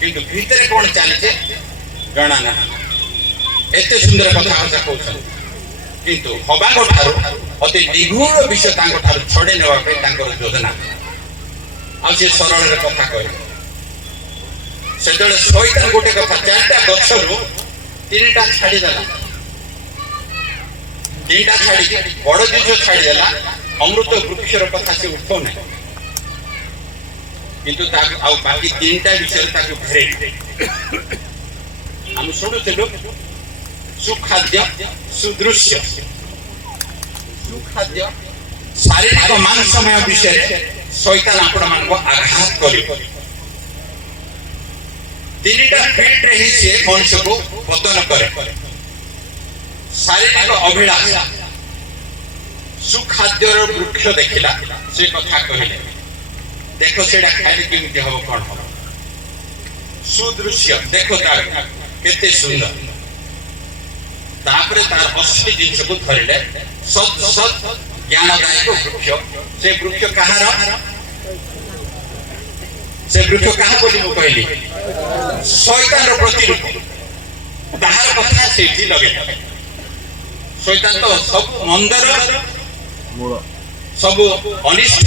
किंतु भीतर कौन चलते जाना ना। एते सुंदर कथा भाषा कहउछन किंतु हबाको ठारो अति निगूढ़ विषय तांको ठारो छडे नेवा पे तांकर योजना आ से सरल रे कथा कहि सेतले शैतान गोटे कथा चारटा गछरु तीनटा छाडी देला, तीनटा छाडी बड़ जिंस छाडी देला। अमृत वृक्षर कथा से उठो ना किंतु ताक आ बाकी तीनटा विषय ताक घेरे हम सुनुथिलु सुखाद्य सुदृश्य सुखाद्य शारीरिक मान समय विषय शैतान आपण मान को आघात करी तीनटा फील्ड रे ही से मनुष्य को पतन करे। शारीरिक अभिलाषा सुखाद्यर वृक्ष देखिला से कथा कहले देखो सेडा खाली केमिति हबो कोन हो। सुदृश्य देखो तार केते सुंदर तापरे तार असली जिंस को धरिले सत सत ज्ञानदायक वृक्ष से वृक्ष कहार से वृक्ष कहा बोली मु कहली शैतान रो प्रतिरूप ताहार कथा सेठी लगे। शैतान तो सब मंदर सब अनिष्ट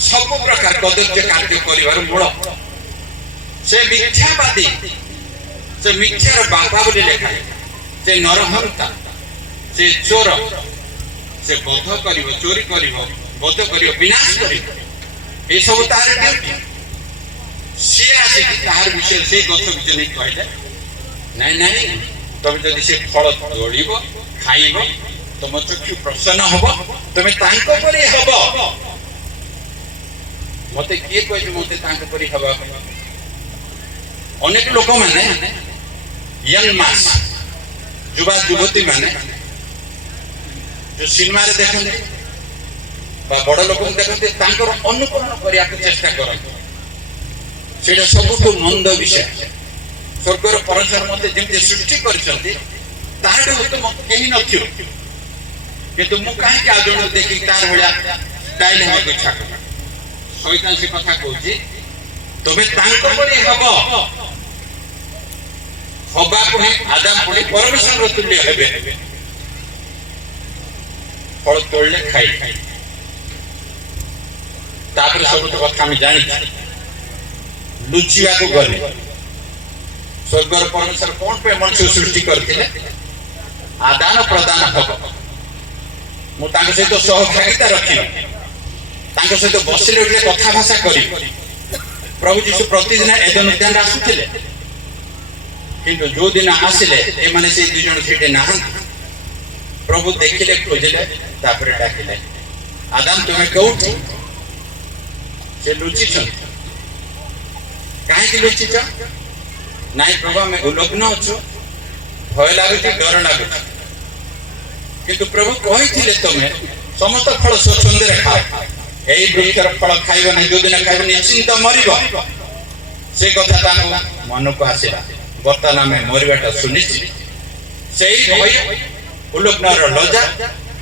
सब प्रकार कदर्य कार्य करिवार मूल से मिथ्यावादी से मिथ्यार बापा बोली लेखा से नरहंता से चोर से बध करिवो चोरी करिवो बध करिवो विनाश करिवो ए सब तार ड्यूटी से आसी तार विषय से गछ विषय नहीं कहले नहीं नहीं तबे जदि से फल तोड़िबो खाइबो तुम चक्षु प्रसन्न हबो तुमे तांको परि हबो। मते किए कहले मते तांको परि हबो अनेक लोक माने यंग मास युवा युवती माने जो सिनेमा रे देखते बा बड़ लोक देखते तांकर अनुकरण करिया के चेष्टा करते सेटा सबुठु मंद विषय। स्वर्गर परमेश्वर मते जेमते सृष्टि करछन्ती ताहाडे उत्तम केही नथियो किंतु मु काहे के आजण देखि तार भलिया स्टाइल हम को इच्छा कर शैतान से कथा कहूची तबे तांको परि हबो हबा को आदम परि परमेश्वर तुल्य हेबे फल तोड़ले खाई तापर सब कथा हम जानि लुचिया को गले स्वर्गर परमेश्वर कौन पे मनुष्य सृष्टि करते आदान प्रदान हम मुझे सहित सहभागिता रखी ତାଙ୍କ ସହିତ ବସିଲେ ଉଠିଲେ କଥା ଭାଷା କରି ପ୍ରଭୁ ଯୀଶୁ ପ୍ରତିଦିନ ଏଦନ ଉଦ୍ୟାନରେ ଆସୁଥିଲେ। କିନ୍ତୁ ଯୋଉ ଦିନ ଆସିଲେ ଏମାନେ ସେଇ 2 ଜଣ ସେଠି ନାହାନ୍ତି। ପ୍ରଭୁ ଦେଖିଲେ, ଖୋଜିଲେ, ତାପରେ ଡାକିଲେ, ଆଦାମ ତୁମେ କୋଉଠି? ସେ ଲୁଚିଛନ୍ତି। କାହିଁକି ଲୁଚିଛ? ନାଇଁ ପ୍ରଭୁ ଆମେ ଉଲଗ୍ନ ଅଛୁ, ଭୟ ଲାଗୁଛି, ଡର ଲାଗୁଛି। କିନ୍ତୁ ପ୍ରଭୁ କହିଥିଲେ ତମେ ସମସ୍ତ ଫଳ ସ୍ୱଚ୍ଛନ୍ଦରେ ଖାଅ, ଏଇ ବୃକ୍ଷର ଫଳ ଖାଇବ ନାହିଁ, ଯୋଉଦିନ ଖାଇବ ନିଶ୍ଚିନ୍ତ ମରିବ। ସେ କଥା ତାଙ୍କୁ ମନକୁ ଆସିଲା। ବର୍ତ୍ତମାନ ଆମେ ମରିବାଟା ସୁନିଶ୍ଚିତ। ସେଇ ଭୟ, ଉଲଗ୍ନର ଲଜା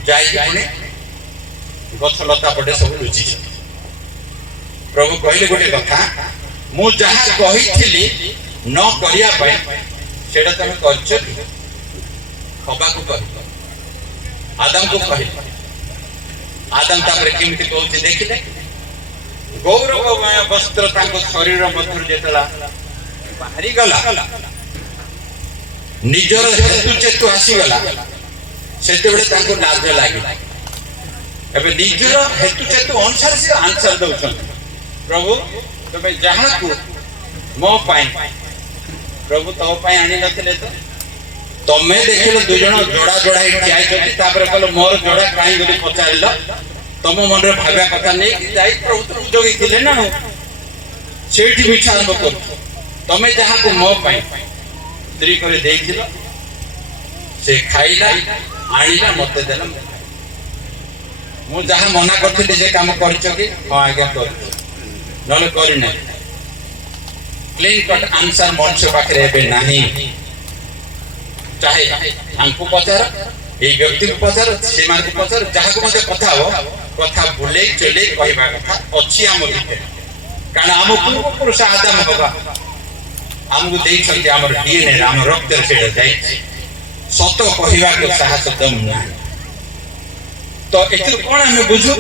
ଯାଇକି ପୁଣି ଗଛ ଲତା ପଟେ ସବୁ ଲୁଚିଛନ୍ତି। ପ୍ରଭୁ କହିଲେ ଗୋଟେ କଥା, ମୁଁ ଯାହା କହିଥିଲି ନ କରିବା ପାଇଁ ସେଇଟା ତମେ କରିଛ କି? ହବାକୁ କହିଲ, ଆଦାମକୁ କହିଲ। ଆଦାମ ତାପରେ କେମିତି କହୁଛି ଦେଖିଲେ, ଗୌରବମୟ ବସ୍ତ୍ର ତାଙ୍କ ଶରୀର ମଧ୍ୟରୁ ଯେତେବେଳେ ବାହାରିଗଲା, ନିଜର ହେତୁ ଯେହେତୁ ଆସିଗଲା, ସେତେବେଳେ ତାଙ୍କୁ ଲାଜ ଲାଗିଲା। ଏବେ ନିଜର ହେତୁ ଯେହେତୁ ଅନୁସାରେ ସେ ଆନ୍ସର ଦଉଛନ୍ତି, ପ୍ରଭୁ ତମେ ଯାହାକୁ ମୋ ପାଇଁ, ପ୍ରଭୁ ତୋ ପାଇଁ ଆଣିନଥିଲେ ତ? ତମେ ଦେଖିଲ 2 ଜଣ ଯୋଡ଼ା ଯୋଡ଼ା ହେଇ ଠିଆ ହେଇଛନ୍ତି, ତାପରେ କହିଲ ମୋର ଯୋଡ଼ା କାହିଁ ବୋଲି ପଚାରିଲ? ତମ ମନରେ ଭାବିବା କଥା ନେଇକି ଯାଇ ପ୍ରଭୁ ତ ଜଗିଥିଲେ ନା, ସେଇଠି ମିଛ ଆରମ୍ଭ କରୁ। ତମେ ଯାହାକୁ ମୋ ପାଇଁ ସ୍ତ୍ରୀ କରି ଦେଇଥିଲ, ସେ ଖାଇଲା, ଆଣିଲା, ମତେ ଦେଲା। ମୁଁ ଯାହା ମନା କରିଥିଲି ସେ କାମ କରିଛ କି? ହଁ ଆଜ୍ଞା କରିଛି, ନହେଲେ କରିନାହିଁ। କ୍ଲିନ୍ କଟ୍ ଆନ୍ସର ମଣିଷ ପାଖରେ ଏବେ ନାହିଁ। ଚାहे ଆମକୁ ପଚାର, ଏଇ ବ୍ୟକ୍ତିକୁ ପଚାର, ସେମାନଙ୍କୁ ପଚାର, ଯାହାକୁ ମଧ୍ୟ କଥା ହବ, କଥା ବୁଲେଇ ଚଲେଇ କହିବା କଥା ଅଛି ଆମ ଭିତରେ। କାରଣ ଆମ ପୂର୍ବପୁରୁଷ ଆଦାମ ବାବା ଆମକୁ ଦେଇଛନ୍ତି, ଆମର DNA, ଆମ ରକ୍ତରେ ସେଇଟା ଯାଇଛି। ସତ କହିବାକୁ ସାହସ ଦମ୍ ନାହିଁ। ତ ଏଥିରୁ କଣ ଆମେ ବୁଝୁ?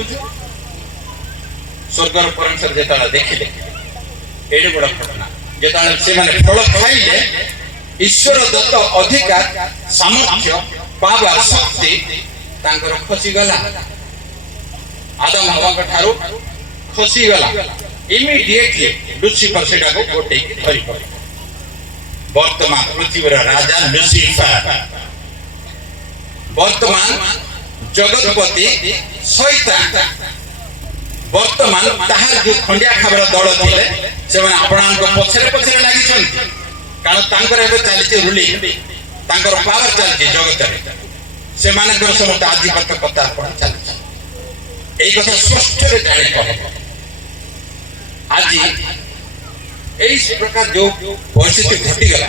ସ୍ୱର୍ଗର ପରମେଶ୍ୱର ଯେତେବେଳେ ଦେଖିଲେ ଏଡେ ବଡ ଘଟଣା, ଯେତେବେଳେ ସେମାନେ ଫଳ ଖାଇଲେ, ଈଶ୍ୱର ଦତ୍ତ ଅଧିକାର, ସାମର୍ଥ୍ୟ, ପାୱାର, ଶକ୍ତି ତାଙ୍କର ଖସିଗଲା। ଆଦାମ ହବାଙ୍କ ଠାରୁ ଖସିଗଲା। ଇମିଡିଏଟଲି ଲୁସିଫର ସେଟାକୁ ଗୋଟେଇକି ଧରି ପଡ଼ିଲା। ବର୍ତ୍ତମାନ ପୃଥିବୀର ରାଜା ଲୁସିଫର, ବର୍ତ୍ତମାନ ଜଗତପତି ଶୈତାନ, ବର୍ତ୍ତମାନ ତାହାର ଯୋଉ ଖଣ୍ଡିଆ ଖାବରା ଦଳ ଥିଲେ ସେମାନେ ଆପଣଙ୍କ ପଛରେ ପଛରେ ଲାଗିଛନ୍ତି। କାରଣ ତାଙ୍କର ଏବେ ଚାଲିଛି ରୁଲିଂ, ତାଙ୍କର ପାୱାର ଚାଲିଛି ଜଗତରେ, ସେମାନଙ୍କର ସମସ୍ତ ଆଧିପତ୍ୟ ପ୍ରତ୍ୟାର୍ପଣ ଚାଲିଛି। এই কথা স্পষ্টରେ ଜାଣି କହିବ। ଆଜି এই ପ୍ରକାର ଯୋଉ ପରିସ୍ଥିତି ଘଟିଗଲା,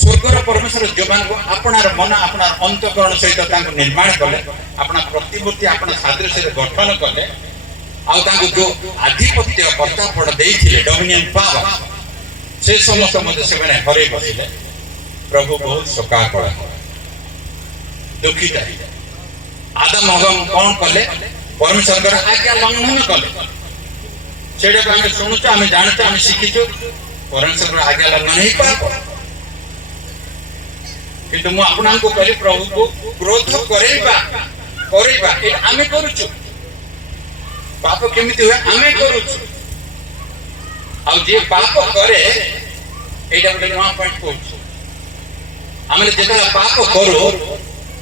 ସ୍ୱର୍ଗର ପରମେଶ୍ୱର ଯୋଉମାନଙ୍କୁ ଆପଣାର ମନ, ଆପଣାର ଅନ୍ତଃକରଣ ସହିତ ତାଙ୍କୁ ନିର୍ମାଣ କଲେ, ଆପଣା ପ୍ରତିମୂର୍ତ୍ତି, ଆପଣା ସାଦୃଶ୍ୟରେ ଗଠନ କଲେ, ଆଉ ତାଙ୍କୁ ଯୋଉ ଆଧିପତ୍ୟ ପ୍ରତ୍ୟାର୍ପଣ ଦେଇଥିଲେ, ଡୋମିନିୟନ ପାୱାର, ସେ ସମସ୍ତ ମଧ୍ୟ ସେମାନେ ହରେଇ ବସିଲେ। ପ୍ରଭୁ ବହୁତ ଶୋକାକୁଳ, ଦୁଃଖିତ ହେଲେ। ଆଦାମ ହବା କଣ କଲେ? ପରମେଶ୍ୱରଙ୍କର ଆଜ୍ଞା ଲଙ୍ଘନ କଲେ। ସେଇଟାକୁ ଆମେ ଶୁଣୁଛୁ, ଆମେ ଜାଣୁଛୁ, ଆମେ ଶିଖିଛୁ। ପରମେଶ୍ୱରଙ୍କର ଆଜ୍ଞା ଲଙ୍ଘନ ହିଁ ପାପ। କିନ୍ତୁ ମୁଁ ଆପଣଙ୍କୁ କହିଲି, ପ୍ରଭୁକୁ କ୍ରୋଧ କରେଇବା ଏଇଟା ଆମେ କରୁଛୁ। ପାପ କେମିତି ହୁଏ? ଆମେ କରୁଛୁ। ଆଉ ଯିଏ ପାପ କରେ, ଏଇଟା ଗୋଟେ ନୂଆ ପଏଣ୍ଟ କହୁଛୁ। ଆମେ ଯେତେବେଳେ ପାପ କରୁ,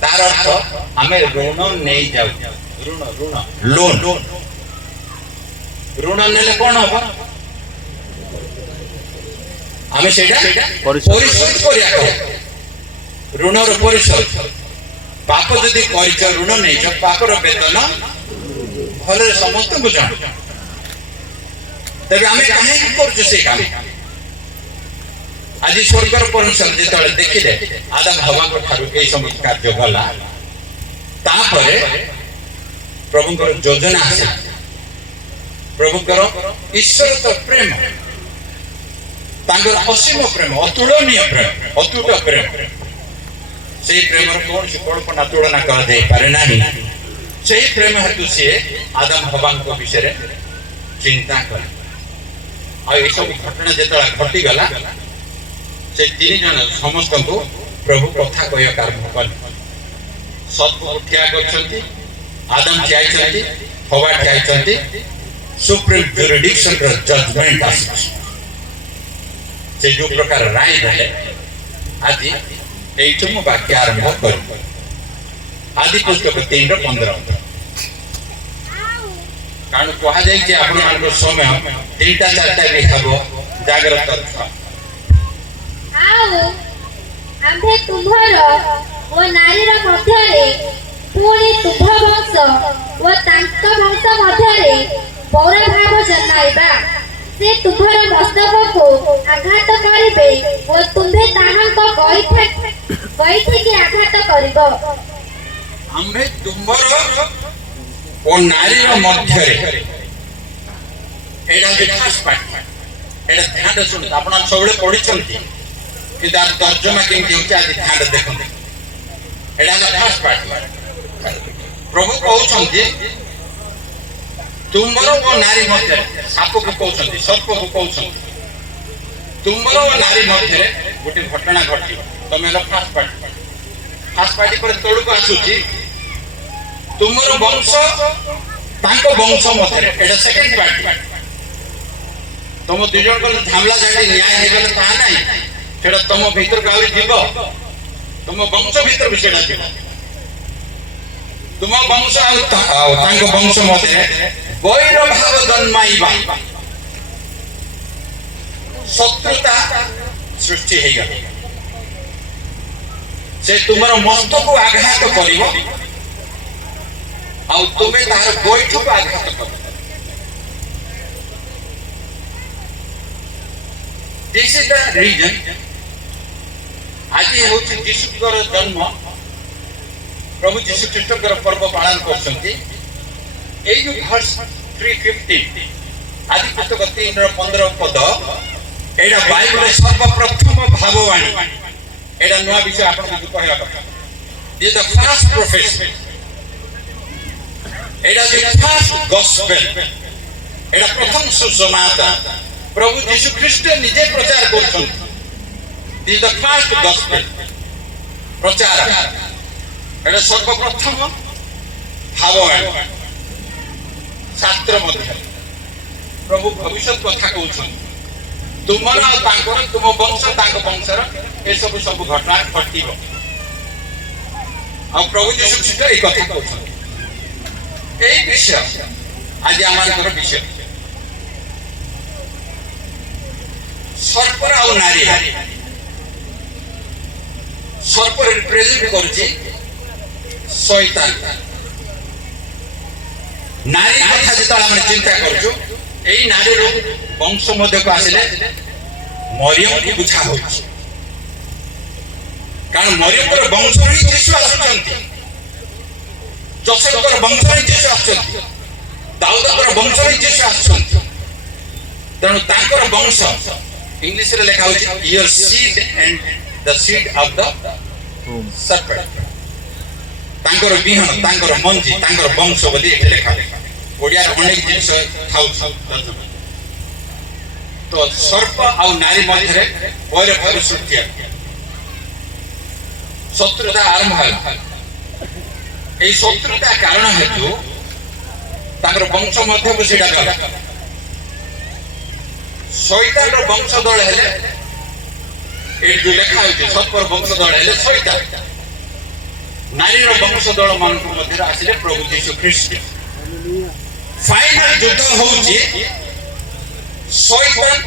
ତାର ଅର୍ଥ ଆମେ ଋଣ ନେଇଯାଉ। ଲୋନ ଋଣ ନେଲେ କଣ ହବ? ଆମେ ସେଇଟା ପରିଶୋଧ କରିବା। ଋଣର ପରିଶୋଧ। ପାପ ଯଦି କରିଛ, ଋଣ ନେଇଛ, ପାପର ବେତନ ଭଲରେ ସମସ୍ତଙ୍କୁ ଜଣା। ତେବେ ଆମେ କାହିଁକି କରୁଛୁ ସେ କାମ? ଆଜି ସ୍ୱର୍ଗର ପରମେଶ୍ୱର ଯେତେବେଳେ ଦେଖିଲେ ଆଦାମ ହବାଙ୍କ ଠାରୁ ଏଇ ସମସ୍ତ କାର୍ଯ୍ୟ ଗଲା, ତାପରେ ପ୍ରଭୁଙ୍କର ଯୋଜନା ଆସିଲା। ପ୍ରଭୁଙ୍କର ଈଶ୍ୱର ପ୍ରେମ, ତାଙ୍କର ଅସୀମ ପ୍ରେମ, ଅତୁଳନୀୟ ପ୍ରେମ, ଅତୁଟ ପ୍ରେମ, ସେଇ ପ୍ରେମର କୌଣସି କଳ୍ପନା ତୁଳନା କରାଯାଇପାରେ ନାହିଁ। ସେହି ପ୍ରେମ ହେତୁ ସିଏ ଆଦାମ ହବାଙ୍କ ବିଷୟରେ ଚିନ୍ତା କଲେ। ଆଉ ଏସବୁ ଘଟଣା ଯେତେବେଳେ ଘଟିଗଲା, ସେ 3 ଜଣ ସମସ୍ତଙ୍କୁ ପ୍ରଭୁ କଥା କହିବାକୁ ଆରମ୍ଭ କଲେ। ସତ୍ପୁରୁ ଠିଆ କରିଛନ୍ତି, ଆଦାମ ଠିଆ ହେଇଛନ୍ତି, ହବା ଠିଆ ହେଇଛନ୍ତି, सुप्रीम जुरिडिक्शन जजमेंट आसी से जो प्रकार राय देले आज एठु मु वाक्य आरंभ कर आदि पुस्तक 3:15 कारण कहा जाए कि आपण मान समय 3टा 4टा भी हबो जागृत था आओ आम्भे तुम्हर ओ नारीर मध्यरे पुणी तुभ वंश ओ तांक वंश मध्यरे पौरभाव जन्माइबा से तुम्हर मस्तक को आघात करिबे ओ तुम्भे ताहांक गइठे के आघात करिबो आम्भे तुम्हर ओ नारीर मध्यरे एडा जे खास पाठ एडा ध्यान सुन आपण सबले पढि चलती कि तार तर्जमा केमति होची आज ध्यान देखन एडा खास पाठ प्रभु कहउछन्ती तुमरो ओ नारी मध्य साप को कहउछन्ती सर्प को कहउछन्ती तुमरो ओ नारी मध्य गोटे घटना घटी तमे खास पार्टी पर तोड़ को आसुची तुमरो वंश तांको वंश मध्य एटा सेकंड पार्टी तुम दुई जन को झामला जाडी न्याय हे गले ता नाही सेटा तुम भीतर काली जीव तुम वंश भीतर विषयटा जीव तुम वंश तांको वंश मध्य वैर भाव जन्माइबा शत्रुता सृष्टि हे गले से तुमरो मस्तक को आघात करिवो आ तुमे तार गोइठ को आघात कर दिस इज द रीजन आज होछि यीशुकर जन्म प्रभु यीशु ख्रीष्टकर पर्व पालन करछन्ती एई जो वर्ष 3:15 आदि पुस्तक 3:15 पद एडा बाइबल रे सर्वप्रथम भागवाणी एडा नवा विषय आपन को कहला कथा दिस द फर्स्ट प्रोफेसी एडा जे फर्स्ट गॉस्पेल एडा प्रथम सुसमाचार प्रभु यीशु ख्रीष्ट निजे प्रचार करछन्ती दिस द फर्स्ट गॉस्पेल प्रचार एडा सर्वप्रथम भागवाणी शास्त्र मध्य प्रभु भविष्य कथा कहउछन तुमर तांकर तुम वंश तांक वंशर ए सब घटना घटिबो आ प्रभु यीशु ख्रीष्ट ए कथा कहउछन ए विषय आज आमानकर विषय सर्पर आ नारी सर्प रिप्रेजेंट करछि शैतान नारी कथा जेता हम चिंता करजो एई नारी रो वंश मध्य को आसिले मरियम की बुझा होछि कारण मरियम कर वंश रे यीशु आछन्ती जोसेफ कर वंश रे यीशु आछन्ती दाऊद कर वंश रे यीशु आछन्ती तनु तांकर वंश इंग्लिश रे लिखा होछि your seed and the seed of the serpent तांकर बिहन तांकर मंजी तांकर वंश बोली एठे लिखा ओडिया अनेक जिंस थाउ तो सर्प आ नारी मध्य रे वैर भाव सृष्टि शत्रुता आरंभ है ए शत्रुता कारण हेतु तांकर वंश मध्य को सीधा गला शैतान रो वंश दल हेले ए जो लिखा होछि सर्पर वंश दल हेले शैतान नारी रो वंश दल मान को मध्य आसिले प्रभु यीशु ख्रीष्ट फाइनल युद्ध होछि शैतान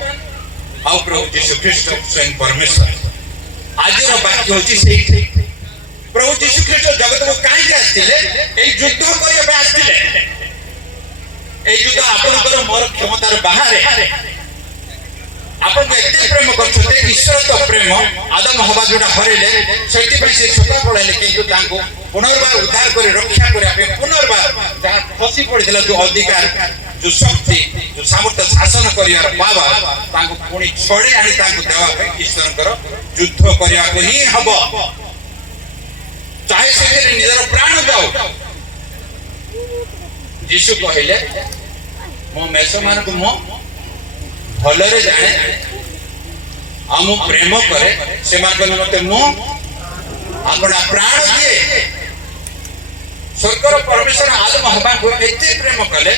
आ प्रभु यीशु ख्रीष्ट स्वयं परमेश्वर आज रो वाक्य होछि सेही प्रभु यीशु ख्रीष्ट जगत को काई के आस्तिले ए युद्ध करिया बे आस्तिले ए युद्ध आपनकर मोर क्षमतार बाहर आपन एते प्रेम करछते ईश्वर तो प्रेम आदम हवा जोडा हरेले सेति पे से छोटा पड़ले किंतु तांको पुनर्बार उद्धार करे रक्षा करे आपे पुनर्बार जहां फसी पड़ितला जो अधिकार जो शक्ति जो सामर्थ्य शासन करियार बाबा तांको पुनी छोड़े आनी तांको देवा पे ईश्वरकर युद्ध करिया को ही हबो चाहे से निजर प्राण जाओ यीशु कहिले मो मेसमान को मो भलरे जाने आमु प्रेम करे से मागन मते मो अपना प्राण दिए स्वर्गर परमेश्वर आदम हवा को एते प्रेम कले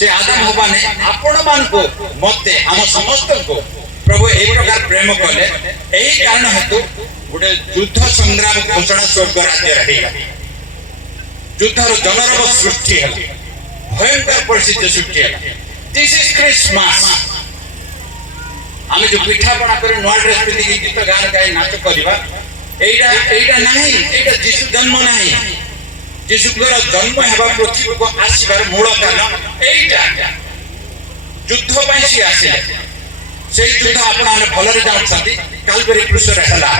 से आदाम हवा ने आपण मान को मते हम समस्त को प्रभु एक प्रकार प्रेम कले एही कारण हेतु गोटे युद्ध संग्राम घोषणा स्वर्ग राज्य रहेगा युद्धर जनरव सृष्टि है भयंकर परिस्थिति सृष्टि है दिस इज क्रिसमस आमे जो पिठा बना करे नवा ड्रेस पिंदी गीत गान गाय नाच करबा एटा नाही एटा यीशु जन्म नाही यीशु द्वारा जन्म हेबा पृथ्वी को आसीबार मूल कारण एटा युद्ध ପାଇଁ सी आसे सेई युद्ध आपना भलरे जाउछंती कालबरी क्रूस रे हला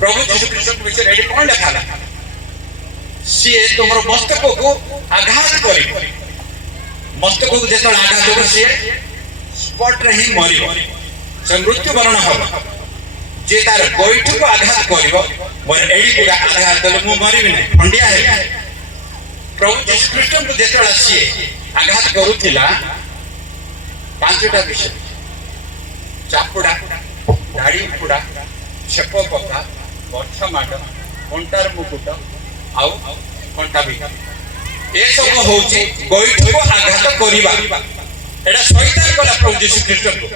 प्रभु यीशु ख्रीष्ट विषय एडी कोन लिखाला सी तोमर मस्तक को आघात करी मस्तक को जेतल आघात हो सी स्पॉट रे ही मरिबो से मृत्यु वरण हो जे तार गोइठ को आघात करिवो मोर एडी को आघात दले मु मरिबि नै फंडिया है प्रभु यीशु ख्रीष्ट को जेतल सी आघात करूथिला पांचटा विषय चापुडा दाढ़ी पुडा छेप पका बर्छा माड कंटार मुकुट आउ कंटा भी ए सब होची गोइठ को आघात करिबा एटा शैतान कला प्रभु यीशु ख्रीष्ट को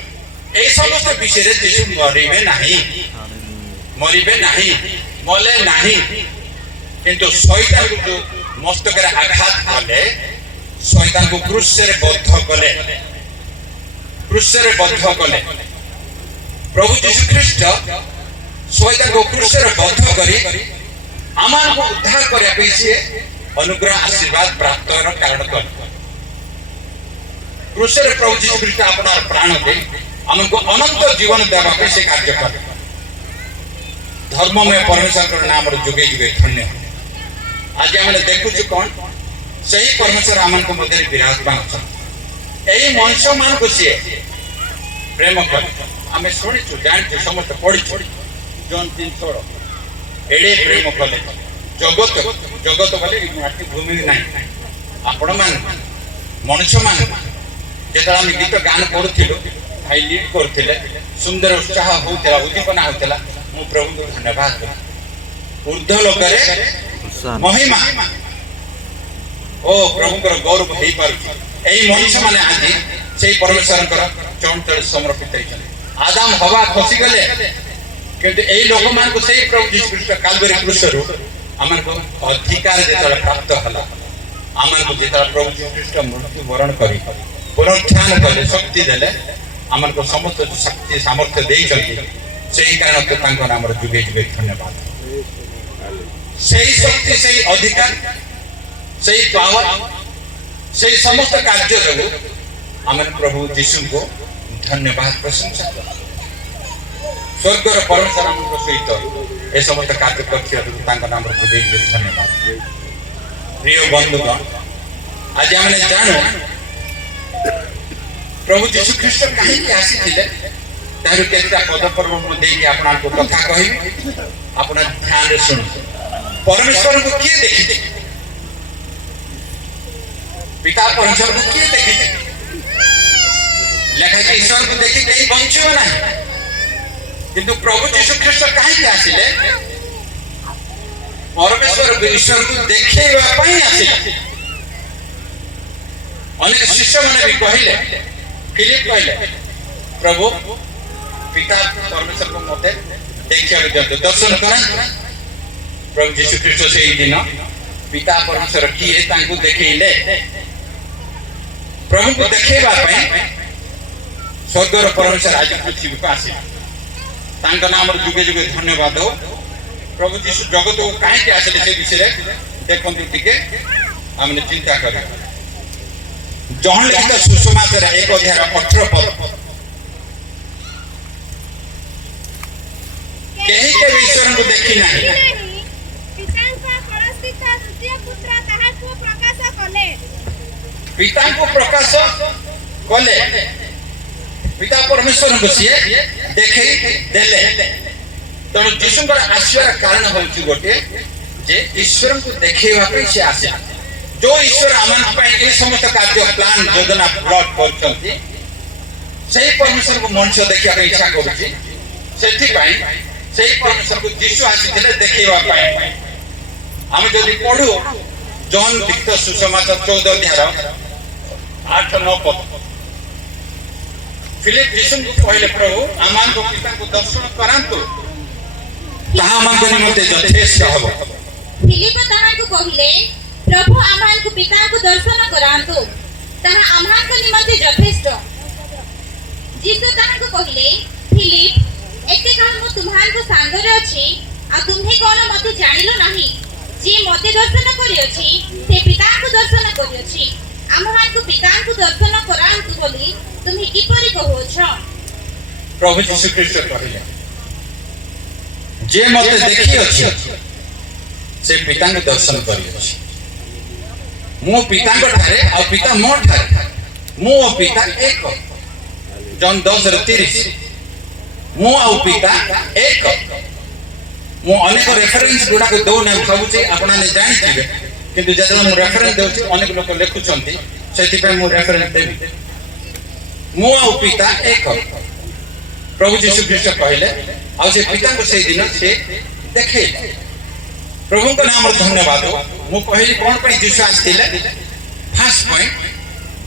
ए समस्त विषय रे यीशु मरिबे नाही मले नाही किंतु शैतान को जो मस्तक रे आघात कले शैतान को क्रूस रे बद्ध कले क्रूस रे बद्ध कले प्रभु यीशु ख्रीष्ट शैतान को क्रूस रे बद्ध करी आमान को उद्धार करया पईछे अनुग्रह आशीर्वाद प्राप्त र कारण कर क्रूस रे प्रभु यीशु ख्रीष्ट अपना प्राण दे हमको अनंत जीवन देवा पे से कार्य कर धर्म में परमेश्वर के नाम रे जुगे जुगे धन्य आज हम देखु छु कोन सही परमेश्वर हमन को मध्य विराजमान छ एई मनुष्य मान को से प्रेम कर हमें सुनि छु जान छु समस्त पढ़ी छु जॉन 3:16 एडे प्रेम कले जगत जगत बोले माटी भूमि नहीं आपण मान मनुष्य मान जेतला हम गीत गान करथिलो भाई लीड करथिले सुंदर उत्साह होतला उद्दीपना होतला मु प्रभु को धन्यवाद कर ऊर्ध्व लोक रे महिमा ओ प्रभु को गौरव हेई पार एई मनुष्य माने आदि सेई परमेश्वर कर चरण तळे समर्पित हैछन आदम हवा खसी गले किंतु एई लोक मान को सेई प्रभु यीशु ख्रीष्ट कालवरी क्रूस रो हमन को अधिकार जेतला प्राप्त हला हमन को जेतला प्रभु यीशु ख्रीष्ट मृत्यु वरण करी पुनरुत्थान कले शक्ति देले हमन को समस्त शक्ति सामर्थ्य देई चली सेई कारण के तांको नाम रे जुगे जुगे धन्यवाद सेई शक्ति सेई अधिकार सेई पावर सेई समस्त कार्य जगु हमन प्रभु यीशु को धन्यवाद प्रशंसा कर स्वर्ग रे परमेश्वर हमन को सहित ए समस्त कार्य करथिया तांको नाम रे जुगे जुगे धन्यवाद प्रिय बंधुगण आज हमने जानो प्रभु यीशु ख्रीष्ट कहीं के आसी थिले तारु केता पद पर्व मध्ये कि आपन को कथा कहि आपन ध्यान रे सुन परमेश्वर को के देखि पिता परमेश्वर को के देखि लेखा कि ईश्वर को देखि कहीं बंचियो नाही किंतु प्रभु यीशु ख्रीष्ट कहीं के आसीले परमेश्वर ईश्वर को देखेबा पई आसीले अनेक शिष्य माने भी कहिले फिलिप कहले प्रभु पिता परमेश्वर को मते देखिया के दर्शन करा प्रभु यीशु ख्रीष्ट से ही दिन पिता परमेश्वर किए तांको देखैले प्रभु को देखेबा पई स्वर्ग रो परमेश्वर आज पृथ्वी को आसी तांको नाम रे जुगे जुगे धन्यवाद हो प्रभु यीशु जगत को काहे के आसे से विषय देखंतु टिके हमने चिंता करा जॉन लिखित सुसमाचार 1:18 पद केही के ईश्वर को देखि नाही पिता को प्रकाश कले पिता परमेश्वर को सिए देखै देले त यीशु को आशीर्वाद कारण होची गोटे जे ईश्वर को देखेबा पे से आसे जो ईश्वर आमन पाई ए समस्त कार्य प्लान योजना प्लॉट करछंती सेही परमेश्वर को मनुष्य देखिया के इच्छा करूची सेठी पाई सेही परमेश्वर को यीशु आसीथिले देखैबा पाई हम जदी पढू जॉन लिखित सुसमाचार 14 अध्याय 8-9 पद फिलिप यीशु को कहले प्रभु आमान को पिता को दर्शन करांतु ताहा आमान को निमंते यथेष्ट हबो। फिलिप ताहा को कहले प्रभु आमान को पिता को दर्शन करांतु ताहा आमान को निमंते यथेष्ट। यीशु ताहा को कहले फिलिप एते काल मो तुम्हान को सांगरे अछि आ तुम्हे कोन मते जानिलो नाही जे मते दर्शन करि अछि से पिता को दर्शन करि अछि आमान को पिता को दर्शन करांतु बोली तुम्ही किपरि कहो छ। प्रभु यीशु ख्रीष्ट कहले जे मते देखि अछि से पिता को दर्शन करि अछि मो पिता को ठारे आ पिता मो ठारे मो और पिता एक जॉन 10:30 मो और पिता एक मो अनेक रेफरेंस गुडा को दो ना भाबुचे आपना ने जानि थिबे किंतु जदि मो रेफरेंस देउची अनेक लोक लेखुचंती सेति पे मो रेफरेंस देबी मो और पिता एक प्रभु यीशु ख्रीष्ट कहले आ से पिता को से दिन से देखे प्रभु का नाम धन्यवाद मु कहली कोन पे यीशु आस्तिले फर्स्ट पॉइंट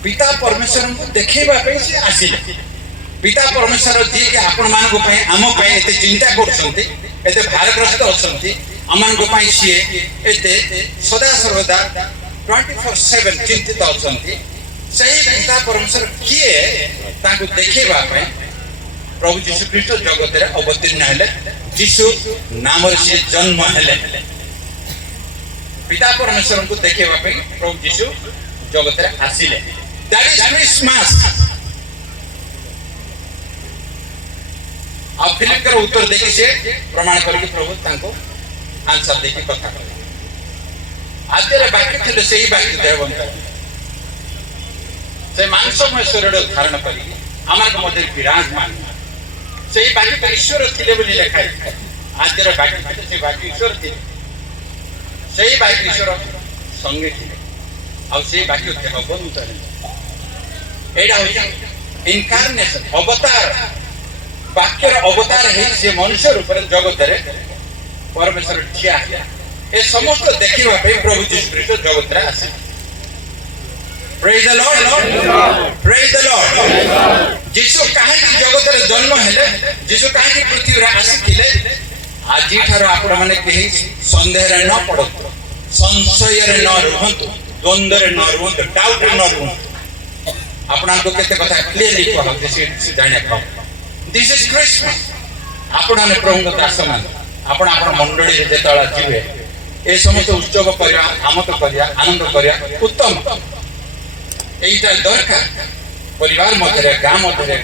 पिता परमेश्वर को देखेबा पे से आसिले पिता परमेश्वर जी के आपण मान को पे आम पे एते चिंता करछंती एते भारग्रस्त अछंती अमान को पे सी एते सदा सर्वदा 24/7 चिंतित अछंती सही पिता परमेश्वर किए ताको देखेबा पे प्रभु यीशु ख्रीष्ट जगत रे अवतीर्ण हेले यीशु नाम रे से जन्म हेले पिता परमेश्वर को देखेबा पे प्रभु यीशु जगत रे आसिले दैट इज क्रिसमस। अब फिलिप कर उत्तर देखि से प्रमाण करके प्रभु तांको आंसर देखि कथा करे आज रे बाकी थे सही बाकी देवंत से मानसमय शरीर धारण करी आमार मध्य विराजमान से बाकी तो ईश्वर थिले बोली लिखा है आज रे बाकी थे से बाकी ईश्वर थिले से बाकी ईश्वर संगे थिले और से बाकी थे बंद एडा हो इनकार्नेशन अवतार वाक्य अवतार है से मनुष्य रूप रे जगत रे परमेश्वर ठिया ए समस्त देखिबा पे प्रभु यीशु ख्रीष्ट जगत रे आसे praise the lord praise the lord यीशु काहे कि जगत रे जन्म हेले यीशु काहे कि पृथ्वी रे आसीथिले आजि थारो आपण माने केही संदेह रे न पड़त संशय रे न रहंतु द्वंद्व रे न रहंतु डाउट रे न रहंतु आपन को केते कथा क्लियरली कहब से जाने पाओ दिस इज क्रिसमस आपण ने प्रभु का दास मान आपण आपण मंडली रे जेतला जीवे ए समस्त उत्सव करिया आमत करिया आनंद करिया उत्तम एटा दरकार परिवार मध्य गांव मध्य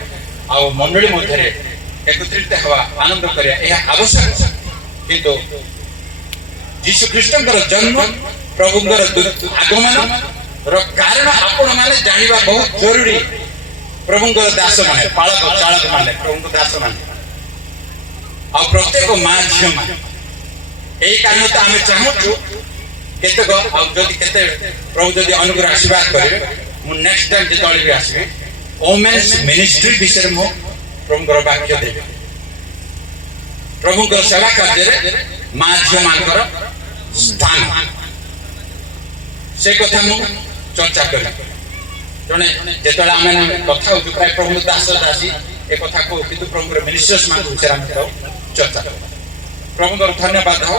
आ मंडली मध्य एकत्रित हवा आनंद करिया ए आवश्यक किंतु यीशु ख्रीष्टकर जन्म प्रभुकर आगमन रो कारण आपण माने जानिबा बहुत जरूरी प्रभुकर दास माने पालक चालक माने प्रभुकर दास माने आ प्रत्येक मां झियो माने एई कारण तो आमे चाहू केते गो आ जदि केते प्रभु जदि अनुग्रह आशीर्वाद करे मु नेक्स्ट टाइम जे तळे भी आसीबे वोमेन्स मिनिस्ट्री विषय मु प्रभुकर वाक्य देबे प्रभुकर सेवा कार्य रे मां झियो मानकर स्थान से कथा मु चर्चा करी जने जेतला आमे कथा हो प्राय प्रभु दास दासी ए कथा को किंतु प्रभुकर मिनिस्टर्स मान विचार हम चर्चा कर प्रभुकर धन्यवाद हो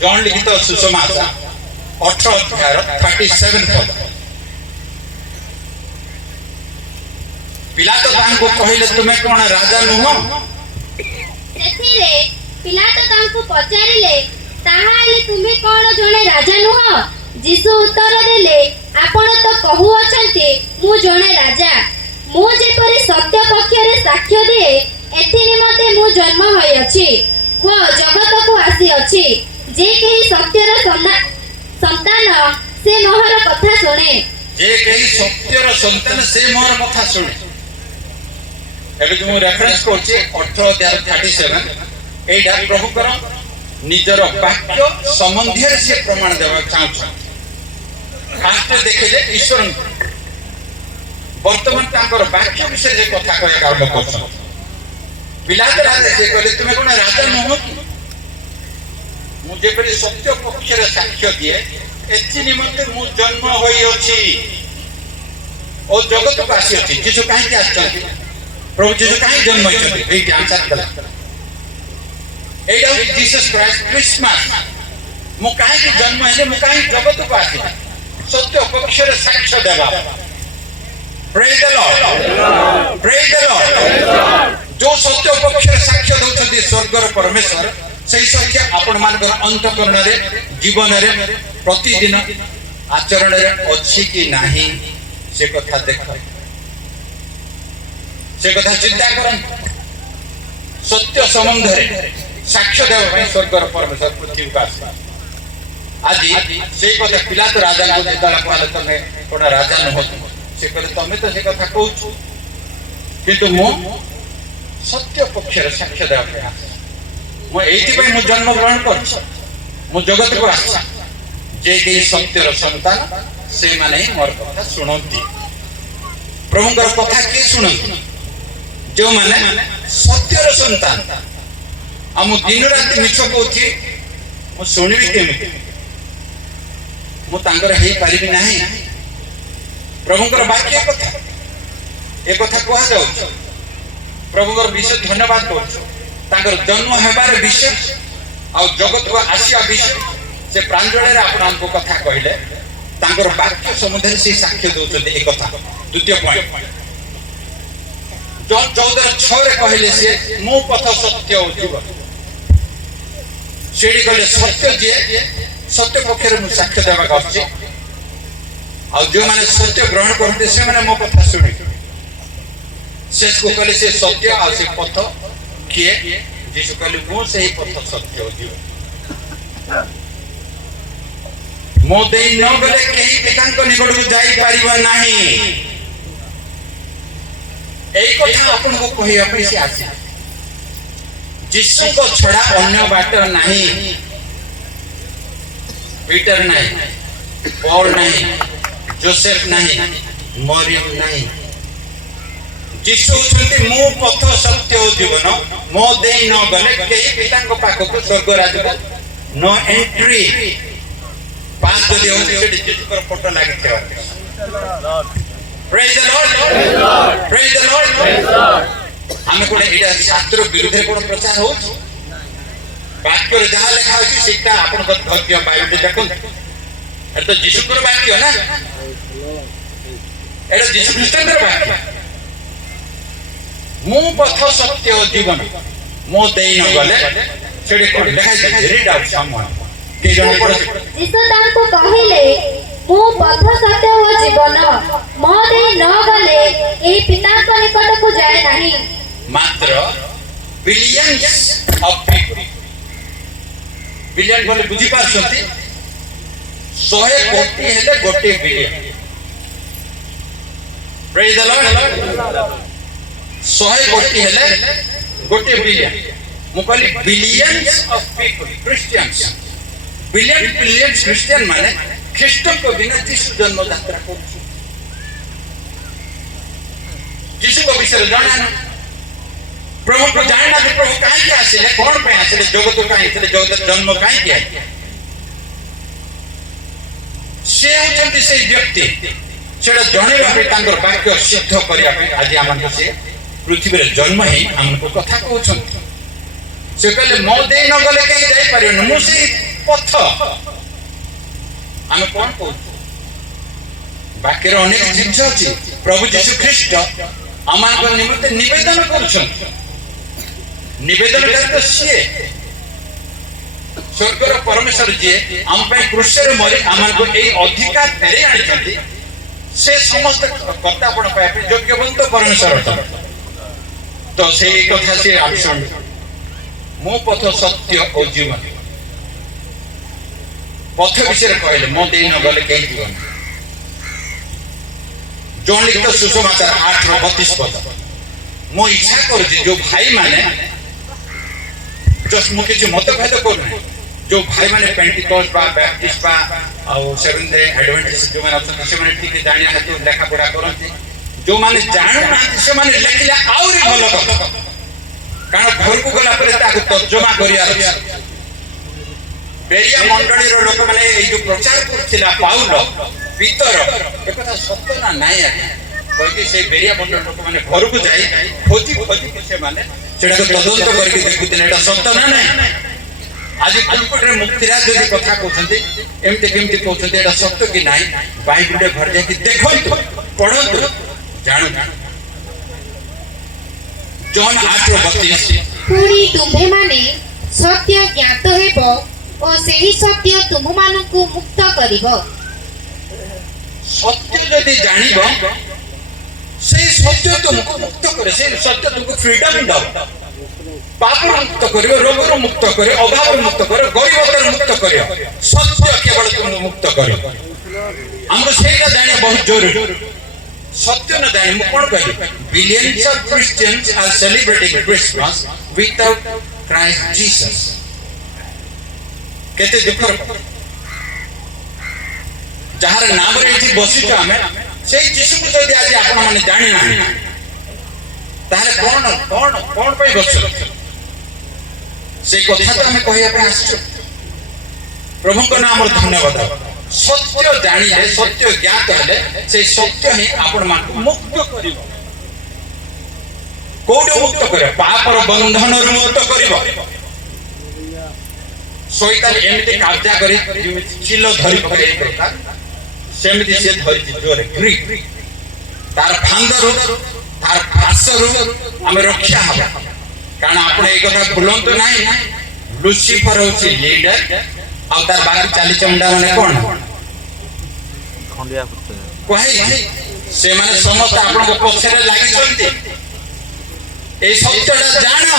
जॉन लिखित सुसमाचार 18 अध्याय 37 पद पिलातो तांको कहिले तुमे कोन राजा नुहो सेथिरे पिलातो तांको पचारिले ताहाले तुमे कोन जने राजा नुहो यीशु उत्तर देले आपण तो कहू अछंती मु जने राजा मु जेपरि सत्य पक्षरे साक्ष्य दे एथि निमते मु जन्म होय अछि वो जगत को आसी अछि जे केही सत्यर संतान से मोहर कथा सुने जे केही सत्यर संतान से मोहर कथा सुने एबे तुम रेफरेंस करछि 18 अध्याय 37 एडा प्रभु कर निजर वाक्य संबंधी से प्रमाण देवा चाहछ फास्ट देखिले ईश्वर वर्तमान तांकर वाक्य विषय जे कथा कहे आरंभ करछ पिलात राजा से कहले तुमे कोन राजा नहो मुझे पर सत्य पक्ष रे साक्ष्य दिए एथि निमंते मु जन्म होई अछि ओ जगत को आसी अछि जीसु काहे के आछथि प्रभु जीसु काहे जन्म होइछथि एई आंसर कला एटा जीसस क्राइस्ट क्रिसमस मु काहे के जन्म हेले मु काहे जगत को आसी सत्य पक्ष रे साक्ष्य देबा praise the lord praise the Lord जो सत्य पक्ष रे साक्ष्य दउछथि स्वर्गर परमेश्वर सही सत्य आपण मानकर अंतकरण रे जीवन रे प्रतिदिन आचरण रे अछि कि नाही से कथा देख से कथा चिंता करन सत्य संबंध रे साक्ष्य देव भाई स्वर्गर परमेश्वर पृथ्वी का आज से कथा पिलात राजा को जेतला कहले तमे कोडा राजा न हो से कहले तमे तो से कथा कहू किंतु मो सत्य पक्ष रे साक्ष्य देव भाई मो एथि पय मो जन्म ग्रहण करछ मो जगत को आछा जे के सत्यर संतान से माने मोर कथा सुनंती प्रभुଙ୍କର कथा के सुनंती जो माने सत्यर संतान हम दिन रात मिछ कहथि मो सुनिबि केमिति मो तांगर हेई पारिबि नाही प्रभुଙ୍କର वाक्य कथा ए कथा कहआ जाउ प्रभुଙ୍କର विषय धन्यवाद करछु तांगर जन्म हेबार विषय आ जगत को आसिया विषय से प्रांजळे रे आपण हमको कथा कहिले तांगर वाक्य संबंध से साक्ष्य दउछते ए कथा द्वितीय पॉइंट जो 14:6 रे कहिले से मो पथ सत्य ओ जीवन सेडी कहले सत्य जे सत्य पक्ष रे साक्ष्य देबा कहछि आ जो माने सत्य ग्रहण करते से माने मो कथा सुनि शेष को कहले से सत्य आ से पथ किए जीसु कहले मो से ही पथ सत्य ओ जीवन मो देई न गले केही पितांक निकट को जाई पारिबा नाही एई कथा आपन को कहिया पे से आसी जीसु को छड़ा अन्य बाट नाही पीटर नाही पौल नाही जोसेफ नाही मरियम नाही जीसु छथि मो पथ सत्य ओ जीवन मो देई न गले केही पितांक पाख को स्वर्ग राज्य को नो एंट्री पांच जदि हो से जीसु पर फोटो लागि छवा praise the lord praise the lord हम कोन एटा शास्त्र विरुद्ध कोन प्रचार हो वाक्य रे जहा लिखा अछि सेटा आपन धैर्य बाइबल देखो ए तो जीसु पर वाक्य ना एटा जीसु ख्रिस्टन वाक्य मो पथ सत्य जीवन मो देई न गले सेडी कोन लिखा अछि रीड आउट समवन के जण पढ जीसु तांको कहिले मो पथ सत्य ओ जीवन मो देई न गले ए पिता को निकट को जाय नाही मात्र बिलियंस ऑफ पीपल बिलियन बोले बुझी पारछंती 100 कोटी हेले गोटे बिलियन प्रेज द लॉर्ड 100 कोटी हेले गोटे बिलियन मु कहली billions of people Christians billion billions Christian माने ख्रीष्ट को बिना जीसु जन्म यात्रा करछु जीसु को विषय जाना प्रभु को जानना कि प्रभु काहे के आसिले कोन पे आसिले जगत काहे आसिले जगत जन्म काहे के से होचंती से व्यक्ति सेडा जणे भाबे तांकर वाक्य सिद्ध करिया पे आज हमन से पृथ्वी रे जन्म हे हमको कथा कहउछंती से कहले मो दे न गले कहीं जाई परियो मु से पथ हम कोन कहू वाक्य रे अनेक जिंस अछि प्रभु यीशु ख्रीष्ट हमन को निमित्त निवेदन करूछंती निवेदन करते सिए स्वर्गर परमेश्वर जी हम पे क्रूस रे मरि हमन को ए अधिकार फेरे आनी छथि से समस्त कथा पण पे योग्यवंत परमेश्वर तो से कथा से आसन मो पथ सत्य ओ जीवन पथ विषय कहले मो दे न गले के जीवन जोन लिखित सुसमाचार 8:32 पद मो इच्छा कर जो भाई माने जस्ट मुके जो मतभेद करने जो भाई माने पेंटिकॉस्ट बा बैप्टिस्ट बा और सेवेंथ डे एडवेंटिस्ट जो माने अपन से माने ठीक जानिया हाथ लेखा पढ़ा करते जो माने जान ना से माने लेखिला आउरी भलो कारण घर को गला परे ताको तर्जमा करिया ବେରିଆ ମଣ୍ଡଳୀର ଲୋକମାନେ ଏଇ ଯୋଉ ପ୍ରଚାର କରୁଥିଲା ପାଉଲ ପିତର ଏକଥା ସତ ନା ନାଇଁ ଆଜ୍ଞା କହିକି ସେ ବେରିଆ ମଣ୍ଡଳ ଲୋକମାନେ ଘରକୁ ଯାଇ ଖୋଜି ସେମାନେ ସେଟାକୁ ତଦନ୍ତ କରିକି ଦେଖୁଥିଲେ ଏଟା ସତ ନା ନାଇଁ ଆଜି ପୁଲପିଟରେ ମୁକ୍ତିରାଜ ଯଦି କଥା କହୁଛନ୍ତି ଏମିତି କେମିତି କହୁଛନ୍ତି ଏଟା ସତ କି ନାଇଁ ବାଇବଲରେ ଘରେ ଯାଇକି ଦେଖନ୍ତୁ ପଢନ୍ତୁ ଜାଣନ୍ତୁ ଜନ୍ 8:32 ପୁଣି ତୁମ୍ଭେମାନେ ସତ୍ୟ ଜ୍ଞାତ ହେବ ଓ ସେହି ସତ୍ୟ ତୁମମାନଙ୍କୁ ମୁକ୍ତ କରିବ। ସତ୍ୟ ଯଦି ଜାଣିବ সেই সত্য তোমাকে মুক্ত করে সেই সত্য তোমাকে ফ্রিডম দাও পাপর মুক্ত করিব রোগর মুক্ত করে অভাবর মুক্ত করে গরিবতার মুক্ত করিব সত্য কেবল তুমি মুক্ত করিব আমরা সেইটা জানি বহুত জরুরি সত্য না জানি মু কোন কইলি billions of Christians R celebrating Christmas without Christ Jesus কেতে দুঃখ যাহার নামরে এটি বসিছো আমি সেই যিশুକୁ যদি আজ ଆପଣ ମାନେ ଜାଣି ନାହିଁ ତାହେଲେ କଣ ପାଇଁ ବସିଛ সেই କଥା ତ ଆମେ କହିବା ପାଇଁ ଆସିଛୁ ପ୍ରଭୁଙ୍କ ନାମରେ ଧନ୍ୟବାଦ ସତ୍ୟ ଜାଣିଲେ ସତ୍ୟ ଜ୍ଞାତ ହେଲେ সেই ସତ୍ୟ ହିଁ ଆପଣମାନଙ୍କୁ ମୁକ୍ତ କରିବ କୋଉଠୁ ମୁକ୍ତ କରିବ ପାପର ବନ୍ଧନରୁ ମୁକ୍ତ କରିବ ଶୈତାନ ଏମିତି କାର୍ଯ୍ୟ କରି ଯେମିତି ଚିଲ ଧରି ପକାଇ ଏ ପ୍ରକାର ସେମିତି ସେ ଧରିଛି ଜୋରେ ଗ୍ରୀକ ତାର ଫାନ୍ଦରୁ ତାର ଫାଶରୁ ଆମେ ରକ୍ଷା ହବା କାରଣ ଆପଣ ଏଇ କଥା ଭୁଲନ୍ତୁ ନାହିଁ ଲୁସିଫର ହଉଛି ଲିଡର ଆଉ ତାର ବାକି ଚାଲିଚମଣ୍ଡା ମାନେ କଣ କୁହାଯାଇଛି ସେମାନେ ସମସ୍ତେ ଆପଣଙ୍କ ପଛରେ ଲାଗିଛନ୍ତି এই ସତ୍ୟଟା ଜାଣ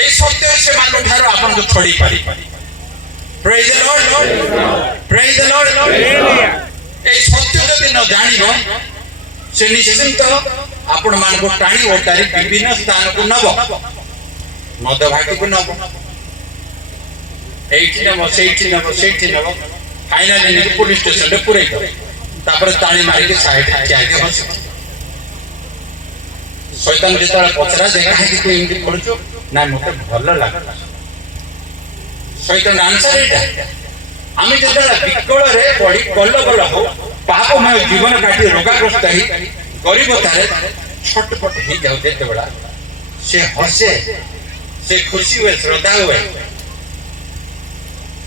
এই ସତ୍ୟ ସେମାନଙ୍କ ଠାରୁ ଆପଣଙ୍କୁ ଛଡେଇ ପାରିବ Praise the Lord. Praise the Lord. এই সত্য যদি ন জানিব সে নিশ্চিন্ত আপন মানকু টাଣି ওটারি বিভিন্ন স্থানকু নব মদ ভাটিকু নব এইটি নব সেইটি নব ফাইনালি নেকি পুলিশ স্টেশনে পুরাই দেব তারপরে তালি মারিকি সাইডে আগে বসে শয়তান যেତେବେଳେ পচরা দেখা হয় কি তুই এমনি করছো না মতে ভালো লাগে শয়তান আনসার এটা আমি যেତେବେଳେ বিকଳରେ পড়ি কল্লবল হো পাপময় জীবন কাটি রোগাগ্রস্ত হই গরিবতারে ছটপট হই যাও যেতেବେଳେ সে হসে সে খুশি हुए শ্রদ্ধা हुए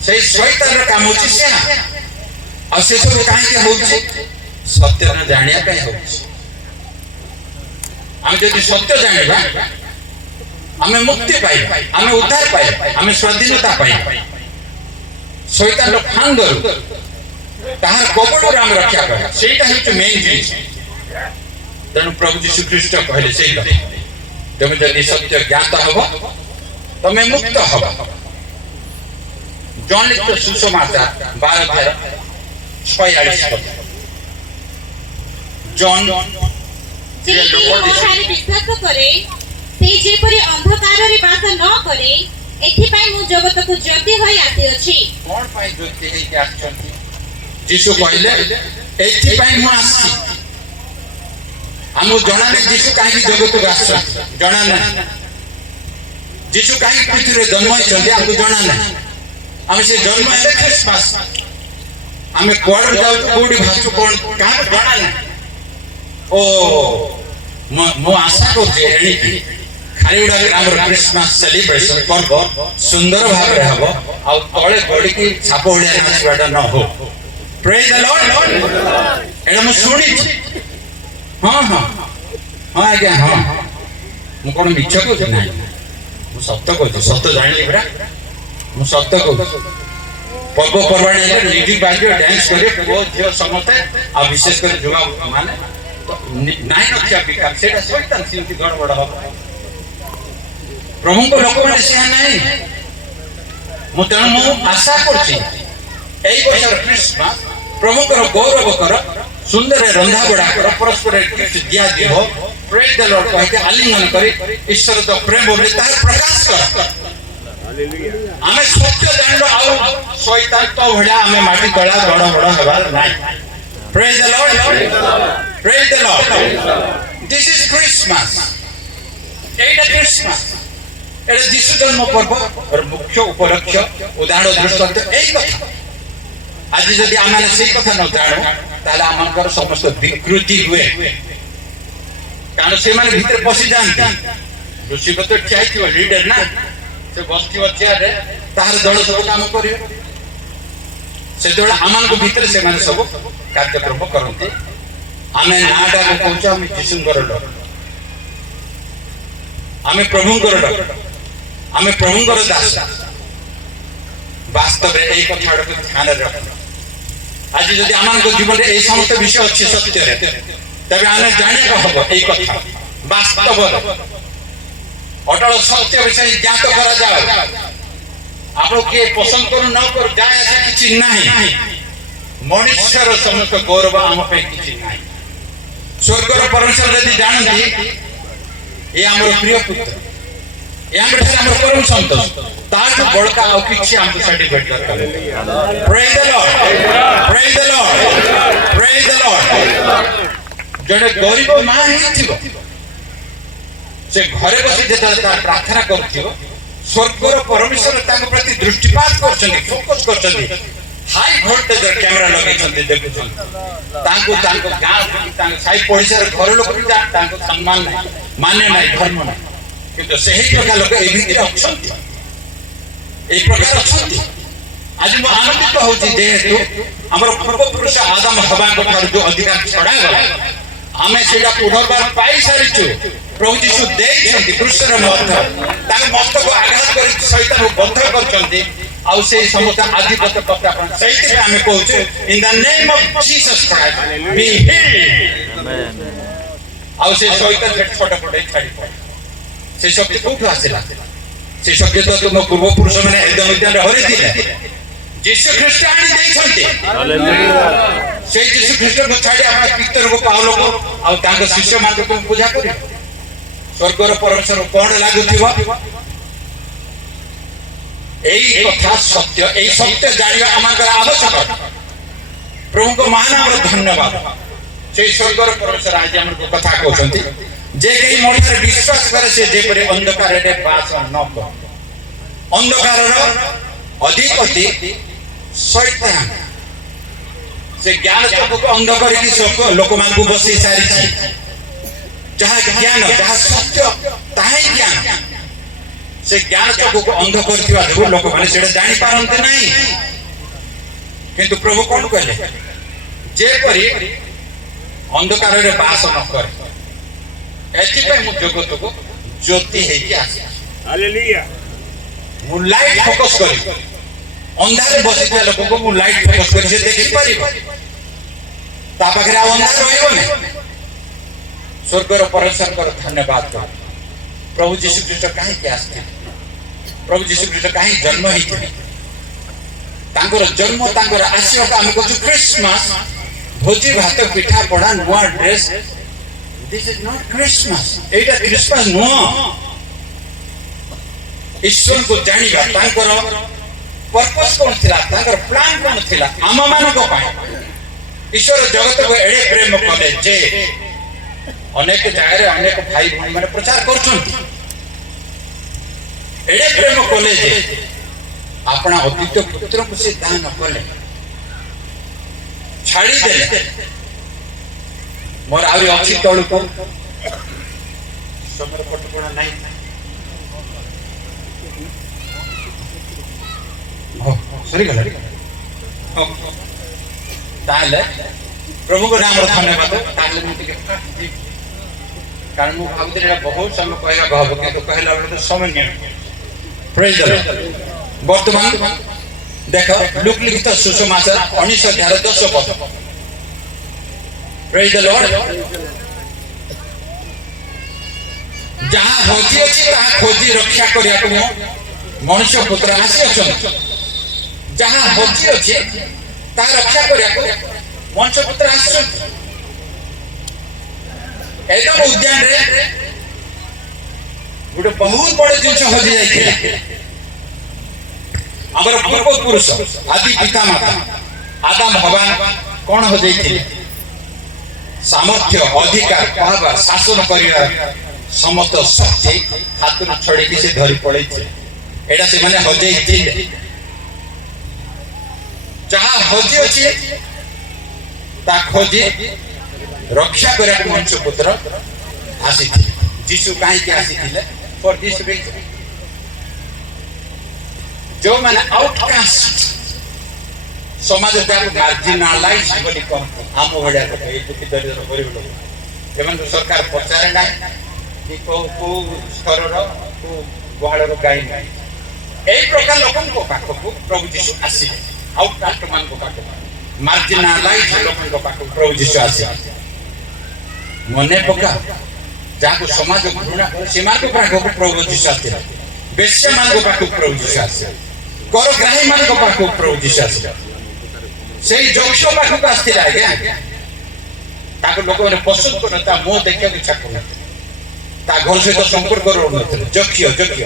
সেই শয়তানর কাম হচ্ছে সে আর সে সব কাহিকে হচ্ছে সত্য না জানিয়া কাই হচ্ছে আমি যদি সত্য জানিবা আমি মুক্তি পাইবা আমি উদ্ধার পাইবা আমি স্বাধীনতা পাইবা শয়তানর ফান্দর তাহার কবলରୁ ଆମେ ରକ୍ଷା ପାଇବା ସେଇଟା ହେଉଛି ମେନ୍ ଜିନିଷ ତେଣୁ ପ୍ରଭୁ ଯୀଶୁ ଖ୍ରୀଷ୍ଟ କହିଲେ ସେଇଟା ତମେ ଯଦି ସତ୍ୟ ଜ୍ଞାତ ହବ ତମେ ମୁକ୍ତ ହବ ଜନ୍ ଲିଖିତ ସୁସମାଚାର 12:46 ଜନ୍ ଯେ ଲୋକମାନେ ବିଶ୍ୱାସ କରେ ସେ ଯେପରି ଅନ୍ଧକାରରେ ବାସ ନ କରେ ଏଥିପାଇଁ ମୁଁ ଜଗତକୁ ଜ୍ୟୋତି ହୋଇ ଆସିଅଛି କଣ ପାଇଁ ଜ୍ୟୋତି ହେଇକି ଆସିଛନ୍ତି ଯୀଶୁ କହିଲେ ଏଥିପାଇଁ ମୁଁ ଆସିଛି ଆମକୁ ଜଣା ନାହିଁ ଯୀଶୁ କାହିଁକି ଜଗତକୁ ଆସିଛନ୍ତି ଜଣା ନାହିଁ ଯୀଶୁ କାହିଁକି ପୃଥିବୀରେ ଜନ୍ମ ହେଇଛନ୍ତି ଆମକୁ ଜଣା ନାହିଁ ଆମେ ସେ ଜନ୍ମ ହେଲେ ଖ୍ରୀଷ୍ଟମାସ ଆମେ କୁଆଡେ ଯାଉଛୁ କୋଉଠି ଭାସୁଛୁ କଣ କାହାକୁ ଜଣା ନାହିଁ ଓ ମୁଁ ଆଶା କରୁଛି ଏଣିକି ଖାଲିଗୁଡ଼ା ଗ୍ରାମର ଖ୍ରୀଷ୍ଟମାସ ସେଲିବ୍ରେସନ ପର୍ବ ସୁନ୍ଦର ଭାବରେ ହବ ଆଉ ତଳେ ଗଡ଼ିକି ସାପ ଭଳିଆ ନାଚିବାଟା ନ ହଉ ପ୍ରେଜ୍ ଦ ଲର୍ଡ ଏଇଟା ମୁଁ ଶୁଣିଛି ହଁ ହଁ ହଁ ଆଜ୍ଞା ହଁ ମୁଁ କଣ ମିଛ କହୁଛି ନାହିଁ ମୁଁ ସତ କହୁଛି ସତ ଜାଣିଲି ପରା ମୁଁ ସତ କହୁଛି ପର୍ବପର୍ବାଣି ହେଲେ ମ୍ୟୁଜିକ ବାଜିବ ଡ୍ୟାନ୍ସ କରିବେ ପୁଅ ଝିଅ ସମସ୍ତେ ଆଉ ବିଶେଷ କରି ଯୁବା ମାନେ ନାହିଁ ନଥିବା ବିକାର ସେଇଟା ଶୈତାନ ସେମିତି ଗଡ଼ବଡ଼ ହବ ପ୍ରଭୁଙ୍କ ଲୋକମାନେ ସେହା ନାହିଁ ମୁଁ ତେଣୁ ମୁଁ ଆଶା କରୁଛି এই বছর খ্রিস্টমাস প্রভুଙ୍କର গৌরব কর সুন্দর রন্ধা বড়া কর পরস্পর গিফট দিয়া দিব প্রেজ দ লর্ড কহিকে আলিঙ্গন করে ঈশ্বর তো প্রেম বলে তার প্রকাশ কর হালেলুয়া আমি সত্য জানলো আর শয়তান তো ভড়া আমি মাটি তলা বড় বড় হবার নাই praise the lord praise the lord this is Christmas এইটা ক্রিসমাস एटा जीशु जन्म पर्व और मुख्य उपलक्ष्य उदाहरण दृष्टांत एई कथा आज जदि आमे से कथा न जानो ताले आमनकर समस्त विकृति हुए कारण से माने भीतर पसी जानते ऋषि को तो ठिया थियो लीडर ना से बस्ती चेयर रे तार दल सब काम करियो से दल आमान को भीतर से माने सब कार्यक्रम करते आमे नाडा को कहूछ हम जीशुंकर लोक आमे प्रभुंकर लोक आमे प्रभुंकर दास वास्तव रे एई कथा को ध्यान रख आज जदि आमान को जीवन रे एई समस्त विषय अछि सत्य रे तबे आमे जाने को हबो एई कथा वास्तव अटल सत्य विषय ज्ञात करा जाओ आप किए पसंद करू न करू जाए किछि नाही मनुष्यर समस्त गौरव आम पे किछि नाही स्वर्गर परमेश्वर यदि जानती ये हमर प्रिय पुत्र ये हमर परम संतोष ताकि बड़का और किछि हम सर्टिफिकेट कर praise the lord praise the lord praise the Lord जने गरीब मां ही थिबो से घरे बसी जेता प्रार्थना करथिबो स्वर्गर परमेश्वर ताक प्रति दृष्टिपात करछन्ती फोकस करछन्ती हाई वोल्टेज कैमरा लगे छन्ती देखुछन्ती तांको तांको गां तांको साई पड़िसार घर लोक भी तांको सम्मान नै माने नै धर्म नै किंतु सही प्रकार लोक ए भीतर अछन्ती ए प्रकार अछन्ती आज म आनंदित होछि जेहेतु हमर पूर्व पुरुष आदम हवा को ठार जो अधिकार छडा गला आमे सेडा पुनर्बार पाई सारिछु प्रभु यीशु देइछन्ती क्रूसर मस्त ताके मस्त को आघात करि शैतान को बंध करछन्ती आउ से समस्त आधिपत्य प्रत्यापन सहित में हमें कहूचे in the name of Jesus Christ be healed amen आउ से शैतान से छोटा छोटा छाड़ी पड़े से शक्ति कोठु आसेला से शक्ति तो तुम पूर्व पुरुष माने एकदम उद्यान रे हरि दिले यीशु ख्रीष्ट आनी देइछन्ती हालेलुया से यीशु ख्रीष्ट को छाड़ी आपण पितर को पावलो को आउ तांग शिष्य मान को पूजा करी स्वर्गर परमेश्वर कोन लागुथिबो एई कथा सत्य एई सत्य जानिया आमाकर आवश्यक प्रभु को मान और धन्यवाद से स्वर्गर परमेश्वर आज हमर को कथा कहउछन्ती जे केई मनुष्य विश्वास करे से जे परे अंधकार रे पास न को अंधकार रो अधिपति शैतान से ज्ञान चक को अंध करी सब लोक मान को बसई सारी छी जहां ज्ञान जहां सत्य ताही ज्ञान से ज्ञान चक को अंध करथिबा जो लोक माने सेडा जानि पारंते नाही किंतु प्रभु कोन कहले जे परी अंधकार रे वास न करे एति पे मु जगत को ज्योति हे कि आसे हालेलुया मु लाइट फोकस करी अंधारे बसिता लोक को मु लाइट फोकस करी से देखि परिबो ता पाखरे अंधार रहइबो नै स्वर्गर परमेश्वर को धन्यवाद करो प्रभु यीशु ख्रीष्ट काहे के आस्ते प्रभु यीशु ख्रीष्ट काहे जन्म हिते तांकर जन्म तांकर आशिया का हम को क्रिसमस भोजी भात पिठा पड़ा नुआ dress this is not Christmas Etah Christmas no ईश्वर को जानिबा तांकर पर्पस कोन थिला तांकर प्लान कोन थिला आम मान को पाए ईश्वर जगत को एडे प्रेम कले जे अनेक जगह अनेक भाई भाई माने प्रचार करछन्ती एडे प्रेम कले जे अपना अतीत पुत्र को से दान कले छाड़ी देले मोर आउरी अछि तळु को समर पटपणा नाही हो सरी गला हो ताले प्रभु को नाम धन्यवाद ताले मते के कारण मु भाबुते बहुत समय कहला कहबो के तो कहला बेले तो समय नहीं प्रेज द लॉर्ड वर्तमान देखो लुक लिखित सुसमाचार 19:10 पद प्रेज द लॉर्ड जहां होती अछि ता खोजी रक्षा करिया को मनुष्य पुत्र आसी अछन जहां होती अछि ता रक्षा करिया को मनुष्य पुत्र आसी एकदम उद्यान रे गोटे बहुत बड़े जिनस हजि जाइथिला हमर पूर्व पुरुष आदि पिता माता आदम हवा कोन हो जाइथिले सामर्थ्य अधिकार पावर शासन करिया समस्त शक्ति हाथ छड़ी से धरी पड़े एटा से माने हजे जहाँ हजी अच्छी ता खोजी रक्षा करने मनुष्य पुत्र आसी जीशु कहीं आसी फॉर दिस रीजन जो मैंने आउटकास्ट समाज मार्जिनालाइज बोली कहते आम भाया लोक ये दुखी दरिद्र गरीब लोक एम सरकार पचारे ना कि को स्तर को गुहाड़ गाई ना यही प्रकार लोक पाखक प्रभु जीशु आसिले आउटकास्ट मान पाखक मार्जिनालाइज लोक पाखक प्रभु जीशु आसिले मने पका जहाँ समाज घृणा से पाखक प्रभु जीशु आसिले बेश्या मान पाखक प्रभु जीशु आसिले करग्राही मान पाखक प्रभु जीशु आसिले से जक्ष पाखक आसला आज्ञा लोक मैंने पसंद कर मुह देखा इच्छा कर घर सहित संपर्क रोन जक्ष जक्ष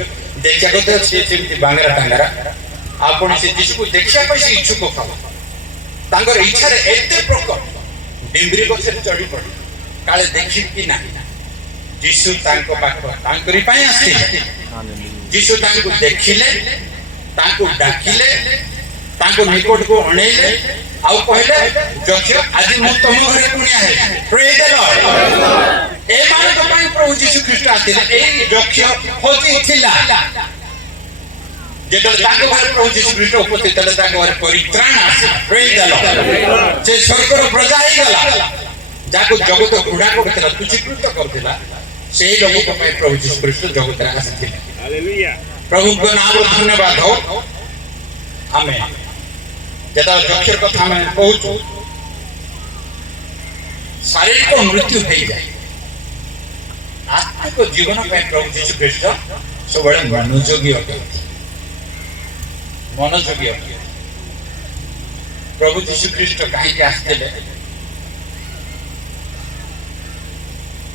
देखा तो बांगरा टांगरा आपण से जीशु को देखा से इच्छुक था इच्छा एत प्रकट डिम्बरी गच चढ़ी पड़े काले देखी कि ना जीशु पाख आसते जीशु देखिले डाकिले निकट को अणैले आउ कहले जक्ष आज मु तुम घरे कुनिया है प्रेज द लॉर्ड ए मान को पाई प्रभु जीशु ख्रीष्ट आतिले ए जक्ष होती थिला जेतले ताको घरे प्रभु जीशु ख्रीष्ट उपस्थित तले ताको घरे परित्राण आसे प्रेज द लॉर्ड से स्वर्गर प्रजा ही गला जाको जगत घुड़ा करथिला तुच्छीकृत करथिला सेही लोक को पाई प्रभु जीशु ख्रीष्ट जगत रे आसिथिले हालेलुया प्रभु को नाम धन्यवाद हो आमेन जता जक्षर कथा मैं कहूँ शारीरिक मृत्यु हो जाए आत्मिक जीवन पर प्रभु जीशु ख्रीष्ट सब मनोयोगी अटे मनोयोगी अटे प्रभु जीशु ख्रीष्ट कहीं आसते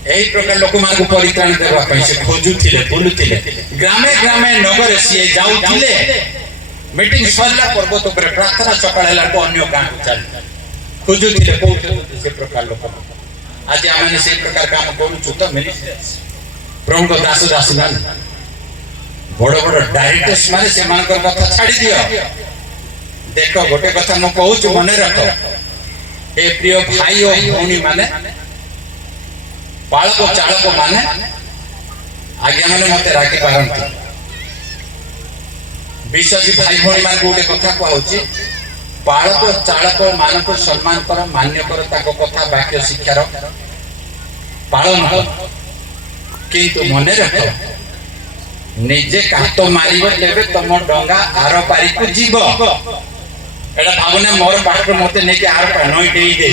यही प्रकार लोक मान परित्राण देवाई से खोजुले बुलुले ग्रामे ग्रामे नगर सी जाऊले मीटिंग सरला पर्वत पर प्रार्थना सकाळेला तो अन्य गां चल खोजुले पहुंचे से प्रकार लोक आज आमे से प्रकार काम करू तो मिनिस्टर्स प्रभु को दास दास बड़ बड़ डायरेक्टर्स माने से मान कथा छाड़ी दियो देखो गोटे कथा न कहूँ मन रख ए प्रिय भाई और भौणी माने बालक चालक माने आज्ञा माने मते राखी पारंती विश्वासी भाई भौणी मान गोटे कथा कहूँ बालक चालक मान को सम्मान कर मान्य कर ताको कथा वाक्य शिक्षार पालन कर किंतु मने रख निजे कात मारिब तेबे तुम डंगा आर पारी को जीव एटा भावना मोर बाटर मते नेके आर पा नई देई दे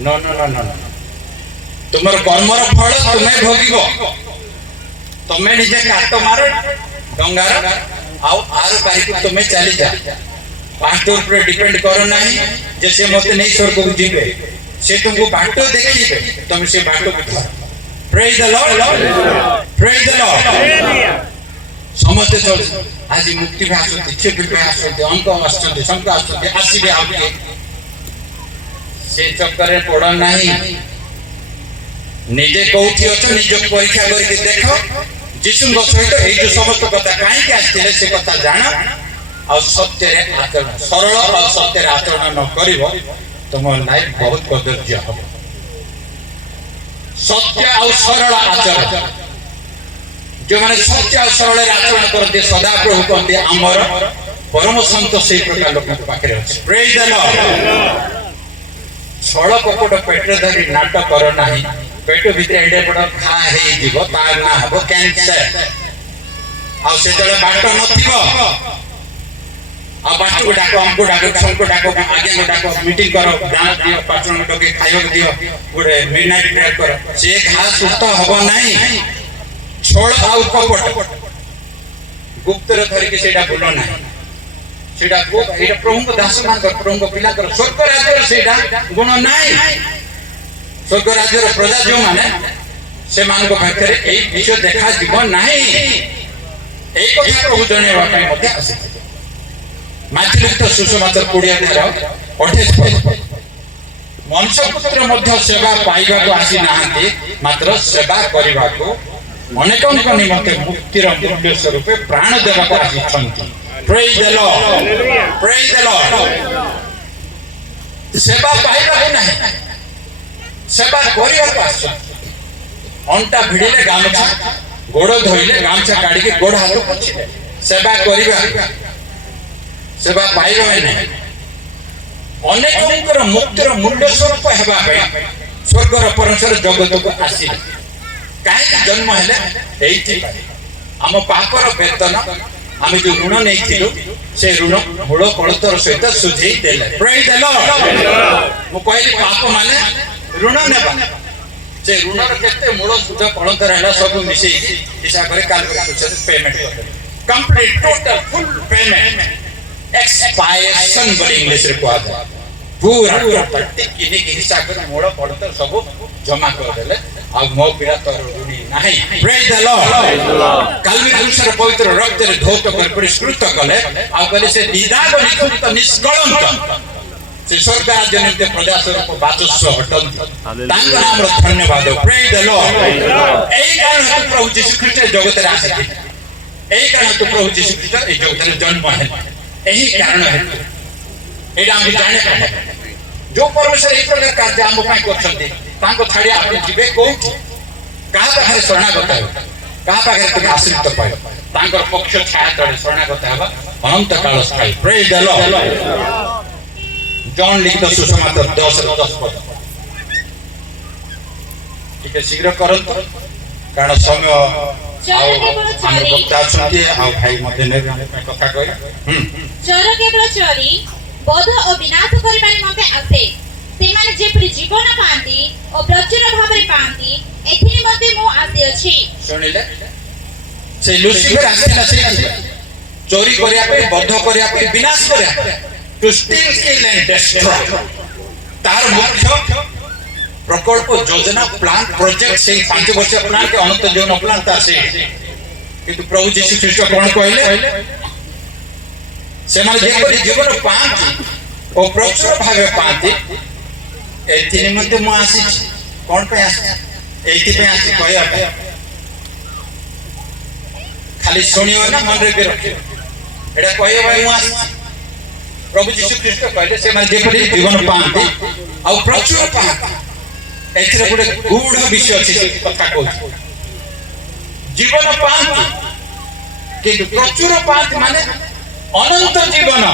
नो नो नो नो तुमर कर्मर फल तुम्हें भोगिबो तुम्हें निजे कात मार डंगार आउ आर पारी को तुम्हें चली जा पास्टर पर डिपेंड करो नहीं जैसे मते नहीं स्वर्ग को जीवे से तुमको बाटो देखिबे तुम से बाटो को धर praise the lord praise the Lord समस्त चल आज मुक्ति में आसते छे भी आसते अंक आसते संक आसते आसीबे आके से चक्कर रे पड़ नहीं निजे कोठी अछ निज परीक्षा करके देखो जीशु सहित ए जो समस्त कथा काहे आसते से कथा जान और सत्य रे आचरण सरल और सत्य रे आचरण न करिवो तुम लाइफ बहुत कदर्य हो सत्य और सरल आचरण जो माने सत्य और सरल आचरण करते सदा प्रभु कहते आमर परम संत से प्रकार लोक पाखरे अछि प्रेज द लॉर्ड छळ कपट पेट धरी नाटक कर नाही पेट भीतर एडे बड़ खा हे जीव तार ना हबो कैंसर आ से जले बाट नथिबो आ बाट को डाको हमको डाको सबको डाको आगे को डाको मीटिंग करो डांस दियो पाचन मिनट के खाइयो दियो गुडे मिडनाइट प्रेयर करो से खा सुस्त हबो नाही छोड़ आउ कपट गुप्त रे धरि के सेडा बोलो नाही सेडा को एटा प्रभु को दास मान कर प्रभु को पिला कर स्वर्ग राज्य सेडा गुण नाही स्वर्ग राज्य रो प्रजा जो माने से मान को पाखरे एई विषय देखा जीवन नाही एई कथा प्रभु जणेवा पई मते आसे माथि लिखित सुसमाचार 20 मनुष्य पुत्र मध्य सेवा पाइबा को आसी नाहंती मात्र सेवा करिबा को ଅନେକଙ୍କ ନିମନ୍ତେ ମୁକ୍ତିର ମୂଲ୍ୟ ସ୍ୱରୂପ ପ୍ରାଣ ଦେବାକୁ ଆସିଛନ୍ତି। Praise the Lord. Praise the Lord. ସେବା ପାଇବାକୁ ନାହିଁ, ସେବା କରିବାକୁ ଆସିଛନ୍ତି। ଅଣ୍ଟା ଭିଡ଼ିଲେ ଗାମୁଛା, ଗୋଡ଼ ଧୋଇଲେ ଗାମୁଛା କାଢିକି ଗୋଡ଼ ହାତ ପୋଛିଲେ ସେବା କରିବା, ସେବା ପାଇବା ନାହିଁ। ଅନେକଙ୍କର ମୁକ୍ତିର ମୂଲ୍ୟ ସ୍ୱରୂପ ହେବା ପାଇଁ ସ୍ୱର୍ଗର ପରମେଶ୍ୱର ଜଗତକୁ ଆସିଲେ। କାହିଁକି ଜନ୍ମ ହେଲେ? ଏଇଥିପାଇଁ ଆମ ପାପର ବେତନ, ଆମେ ଯୋଉ ଋଣ ନେଇଥିଲୁ ସେ ଋଣ ମୂଳ କଳତର ସହିତ ସୁଝେଇ ଦେଲେ। Praise the Lord. ମୁଁ କହିଲି ପାପ ମାନେ ଋଣ ନେବା, ସେ ଋଣର କେତେ ମୂଳ ସୁଧ କଳତର ହେଲା ସବୁ ମିଶେଇକି ହିସାବରେ କାଲକୁଲେସନ ପେମେଣ୍ଟ କରିଦେଲେ। କମ୍ପ୍ଲିଟ ଟୋଟାଲ ଫୁଲ ପେମେଣ୍ଟ, ଏକ୍ସପାୟରେସନ ବୋଲି ଇଂଲିଶରେ କୁହାଯାଏ। ପୁରା ଟିକି ନିକି ହିସାବରେ ମୂଳ କଳତର ସବୁ ଜମା କରିଦେଲେ। ଆଉ ମୋ ପିଲା ତୋର ଋଣୀ ନାହିଁ। Praise the Lord. କାଲଭାରୀ କ୍ରୁସର ପବିତ୍ର ରକ୍ତରେ ଧୌତ କରି ପରିଷ୍କୃତ କଲେ। ଆଉ କହିଲେ ସେ ନିଦାଗ ନିଖୁଣିତ ନିଷ୍କଳଙ୍କ ସେ ସ୍ୱର୍ଗ ରାଜ୍ୟ ନିମିତ୍ତ ପ୍ରଜା ସ୍ୱରୂପ ବାଚସ୍ୱ ଅଟନ୍ତି। ତାଙ୍କ ନାମର ଧନ୍ୟବାଦ। Praise the Lord. ଏଇ କାରଣ ପ୍ରଭୁ ଯୀଶୁ ଖ୍ରୀଷ୍ଟ ଜଗତରେ ଆସିଥିଲେ। ଏଇ କାରଣ ପ୍ରଭୁ ଯୀଶୁ ଖ୍ରୀଷ୍ଟ এই ଜଗତରେ ଜନ୍ମ ହେଲେ। ଏହି କାରଣ ହେତୁ ଏଇଟା ଆମେ ଜାଣିପାରିବା ଯୋଉ ପରମେଶ୍ୱର ଏଇ ପ୍ରକାର କାର୍ଯ୍ୟ ଆମ ପାଇଁ କରୁଛନ୍ତି, ତାଙ୍କ ଛାଡ଼ି ଆପଣ ଯିବେ କୋଉଠି? କାହା ପାଖରେ ଶରଣାଗତ ହେବେ? କାହା ପାଖରେ ତୁମେ ଆଶ୍ରିତ ପାଇବ? ତାଙ୍କର ପକ୍ଷ ଛାୟା ତଳେ ଶରଣାଗତ ହେବା ଅନନ୍ତ କାଳ ସ୍ଥାୟୀ। Praise the Lord. ଜନ୍ ଲିଖିତ ସୁସମାଚାର 10:10। ଟିକେ ଶୀଘ୍ର କରନ୍ତୁ କାରଣ ସମୟ ଆଉ ଆମର ବକ୍ତା ଅଛନ୍ତି, ଆଉ ଭାଇ ମଧ୍ୟ କଥା କହିଲେ। ଚୋର କେବଳ ଚୋରି, ବଧ ଓ ବିନାଶ କରିବା ନିମନ୍ତେ ଆସେ। ସେମାନେ ଯେପରି ଜୀବନ ପାଆନ୍ତି ଓ ପ୍ରଚୁର ଭାବରେ ପାଆନ୍ତି, ଏଥି ନିମନ୍ତେ ମୁଁ ଆସିଅଛି। ଶୁଣିଲେ, ସେ ଲୁସିଫର ଆସିଥିଲା ସେଇଥିପାଇଁ ଚୋରି କରିବା ପାଇଁ, ବଧ କରିବା ପାଇଁ, ବିନାଶ କରିବା ପାଇଁ, to steal, kill and destroy। ତାର ମୁଖ୍ୟ ପ୍ରକଳ୍ପ, ଯୋଜନା, ପ୍ଲାନ୍, ପ୍ରୋଜେକ୍ଟ ସେଇ 5 ବର୍ଷିଆ ପ୍ଲାନ୍ କି ଅନନ୍ତ ଜୀବନ ପ୍ଲାନ୍ ତାର ସେଇ। କିନ୍ତୁ ପ୍ରଭୁ ଯୀଶୁ ଖ୍ରୀଷ୍ଟ କଣ କହିଲେ? ସେମାନେ ଯେପରି ଜୀବନ ପାଆନ୍ତି ଓ ପ୍ରଚୁର ଭାବେ ପାଆନ୍ତି, ଏଥି ନିମନ୍ତେ ମୁଁ ଆସିଛି। କଣ ପାଇଁ ଆସିଛି? ଏଇଥିପାଇଁ ଆସିଛି କହିବା ପାଇଁ। ଖାଲି ଶୁଣିବ ନା ମନରେ ବି ରଖିବ, ଏଇଟା କହିବା ପାଇଁ ମୁଁ ଆସିଛି। ପ୍ରଭୁ ଯୀଶୁ ଖ୍ରୀଷ୍ଟ କହିଲେ ସେମାନେ ଯେପରି ଜୀବନ ପାଆନ୍ତି ଆଉ ପ୍ରଚୁର ପାଆନ୍ତି। ଏଥିରେ ଗୋଟେ ଗୂଢ ବିଷୟ ଅଛି, ସେ କଥା କହୁଛି। ଜୀବନ ପାଆନ୍ତି କିନ୍ତୁ ପ୍ରଚୁର ପାଆନ୍ତି ମାନେ ଅନନ୍ତ ଜୀବନ।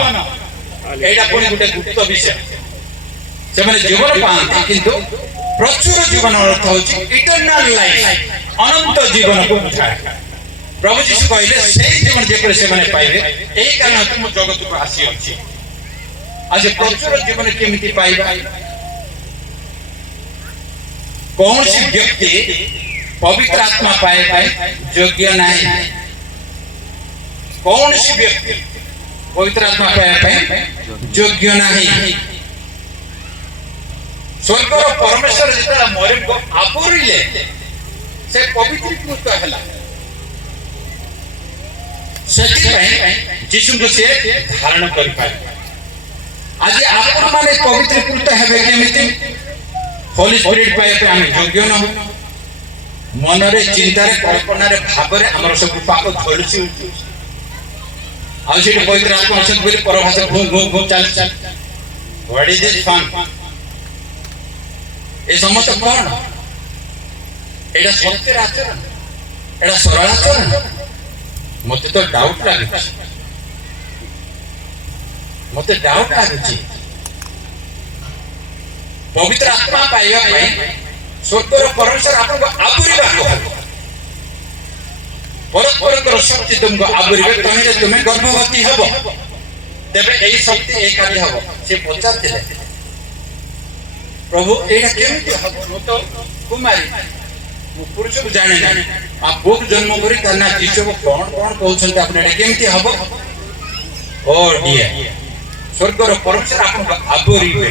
ଏଇଟା ପୁଣି ଗୋଟେ ଗୁପ୍ତ ବିଷୟ। ସେମାନେ ଜୀବନ ପାଆନ୍ତି କିନ୍ତୁ ପ୍ରଚୁର ଜୀବନ ଅର୍ଥ ହଉଛି ଇଟର୍ନାଲ ଲାଇଫ, ଅନନ୍ତ ଜୀବନକୁ ବୁଝାଏ। ପ୍ରଭୁ ଯୀଶୁ କହିଲେ ସେଇ ଜୀବନ ଯେପରି ସେମାନେ ପାଇବେ, ଏଇ କାରଣ ମୁଁ ଜଗତକୁ ଆସିଅଛି। ଆଜି ପ୍ରଚୁର ଜୀବନ କେମିତି ପାଇବା? କୌଣସି ବ୍ୟକ୍ତି ପବିତ୍ର ଆତ୍ମା ପାଇବା ପାଇଁ ଯୋଗ୍ୟ ନାହିଁ। କୌଣସି ବ୍ୟକ୍ତି ପବିତ୍ର ଆତ୍ମା ପାଇବା ପାଇଁ ଯୋଗ୍ୟ ନାହିଁ। ସ୍ୱର୍ଗର ପରମେଶ୍ୱର ଯେତେବେଳେ ମରିୟମକୁ ଆବୋରିଲେ, ସେ ପବିତ୍ରୀକୃତ ହେଲା। ସେଥିପାଇଁ ଯୀଶୁଙ୍କୁ ସେ ଧାରଣ କରିପାରିବେ। ଆଜି ଆପଣମାନେ ପବିତ୍ରୀକୃତ ହେବେ କେମିତି? ହୋଲି ସ୍ପିରିଟ୍ ପାଇବା ପାଇଁ ଆମେ ଯୋଗ୍ୟ ନୁହଁ। ମନରେ, ଚିନ୍ତାରେ, କଳ୍ପନାରେ, ଭାବରେ ଆମର ସବୁ ପାପ ଝଲସି ଉଠୁଛି। ଆଉ ସେଠି ପବିତ୍ର ଆତ୍ମା ଅଛନ୍ତି ବୋଲି ପରଭାଷା ଘୁଁ ଘୁଁ ଘୁଁ ଚାଲିଛି। What is this fun? ଏ ସମସ୍ତ କଣ? ଏଇଟା ସତ୍ୟର ଆଚରଣ, ଏଇଟା ସରଳ ଆଚରଣ? ମତେ ତ ଡାଉଟ ଲାଗୁଛି, ମତେ ଡାଉଟ ଲାଗୁଛି। ପବିତ୍ର ଆତ୍ମା ପାଇବା ପାଇଁ ସ୍ୱର୍ଗର ପରମେଶ୍ୱର ଆପଣଙ୍କୁ ଆବୁରିବାକୁ ହେବ। ପରସ୍ପରଙ୍କର ଶକ୍ତି ତୁମକୁ ଆବୁରିବେ, ତହିଁରେ ତୁମେ ଗର୍ଭବତୀ ହେବ। ତେବେ ଏଇ ଶକ୍ତି ଏଇ କାର୍ଯ୍ୟ ହେବ। ସେ ପଚାରିଥିଲେ, ପ୍ରଭୁ ଏଇଟା କେମିତି ହବ? ମୁଁ ତ କୁମାରୀ, ମୁଁ ପୁରୁଷକୁ ଜାଣେ ନାହିଁ। ଆଉ ପୁଅକୁ ଜନ୍ମ କରି ତାର ନା ଯୀଶୁ କଣ କଣ କହୁଛନ୍ତି ଆପଣ? ଏଇଟା କେମିତି ହବ? ଓ ଡିୟର, ସ୍ୱର୍ଗର ପରମେଶ୍ୱର ଆପଣଙ୍କୁ ଆବୁରିବେ।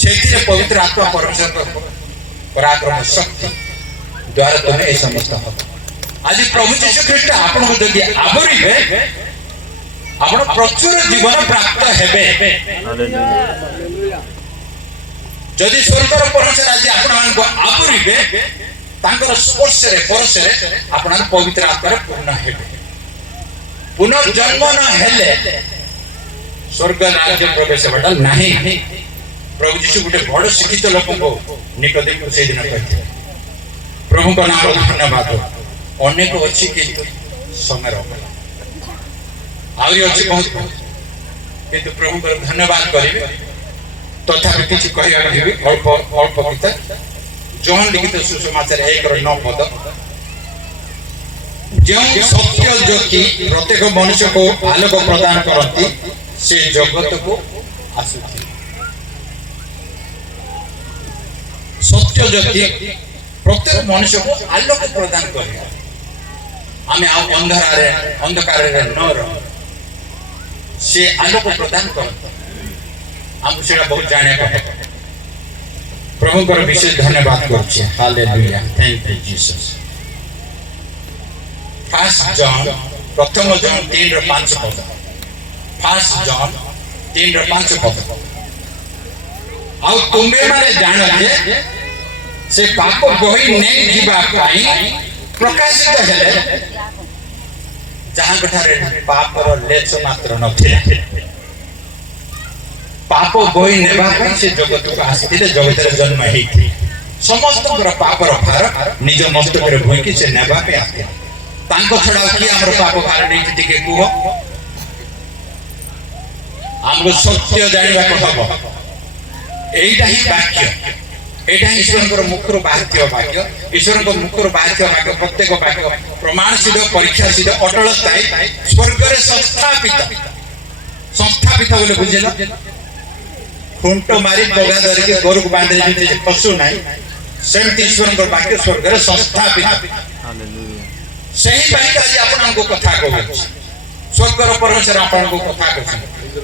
ସେଥିରେ ପବିତ୍ର ଆତ୍ମା ପରମେଶ୍ୱରଙ୍କ ପରାକ୍ରମ ଶକ୍ତି ଦ୍ୱାରା ତୁମେ এই ସମସ୍ତ ହବ। ଆଜି ପ୍ରଭୁ ଯୀଶୁ ଖ୍ରୀଷ୍ଟ ଆପଣଙ୍କୁ ଯଦି ଆବରିବେ, ଆପଣ ପ୍ରଚୁର ଜୀବନ ପ୍ରାପ୍ତ ହେବେ। ଯଦି ସ୍ୱର୍ଗର ପରମେଶ୍ୱର ଆଜି ଆପଣମାନଙ୍କୁ ଆବରିବେ, तांकर स्पर्श रे परश रे आपण पवित्र आत्मा पूर्ण हेबे पुनर्जन्म न हेले स्वर्ग राज्य प्रवेश बटा नहीं प्रभु यीशु गोटे बड़ शिक्षित लोक को निकोदेम से दिन कहते प्रभु का नाम धन्यवाद अनेक अच्छी किंतु समय आउरी अच्छी बहुत किंतु प्रभु को धन्यवाद करेंगे तथापि किसी कहवा अल्प अल्प गीता जोहन लिखित सुसमाचार 1:9 पद जो सत्य ज्योति प्रत्येक मनुष्य को आलोक प्रदान करती से जगत को आसुची सत्य ज्योति प्रत्येक मनुष्य को आलोक प्रदान करे आमे अंधकार रे न रह से आलोक प्रदान करते हम सेटा बहुत जाने को प्रभु को विशेष धन्यवाद करछे hallelujah thank you Jesus first John प्रथम जॉन 3:5 पद फर्स्ट जॉन 3:5 पद आ तुमे माने जानो जे से पाप बही नहीं जीवा पाई प्रकाशित हेले जहां कठारे पापर लेच मात्र नथिला पाप बही नेबा पाई से जगत को आसीले जगत रे जन्म हेथि समस्त पापर भार निज मस्तक रे भूई कि से नेबा पे आते तांको छडा कि हमर पाप भार नै टिके कुहो हमको सत्य जानिबा को हबो एइटा ही वाक्य एटा ईश्वरଙ୍କର मुखर वाक्य वाक्य ईश्वरଙ୍କ मुखर वाक्य वाक्य प्रत्येक वाक्य प्रमाण सिद्ध परीक्षा सिद्ध अटल स्थायी स्वर्ग रे संस्थापित बोले बुझिलो खुंटो मारी बगा धरि के गोरु बांधे जे पशु नाही सेमति ईश्वरଙ୍କ वाक्य स्वर्ग रे संस्थापित हालेलुया सही वाक्य आज आपन को कथा कहू स्वर्ग रो परमेश्वर आपन को कथा कहू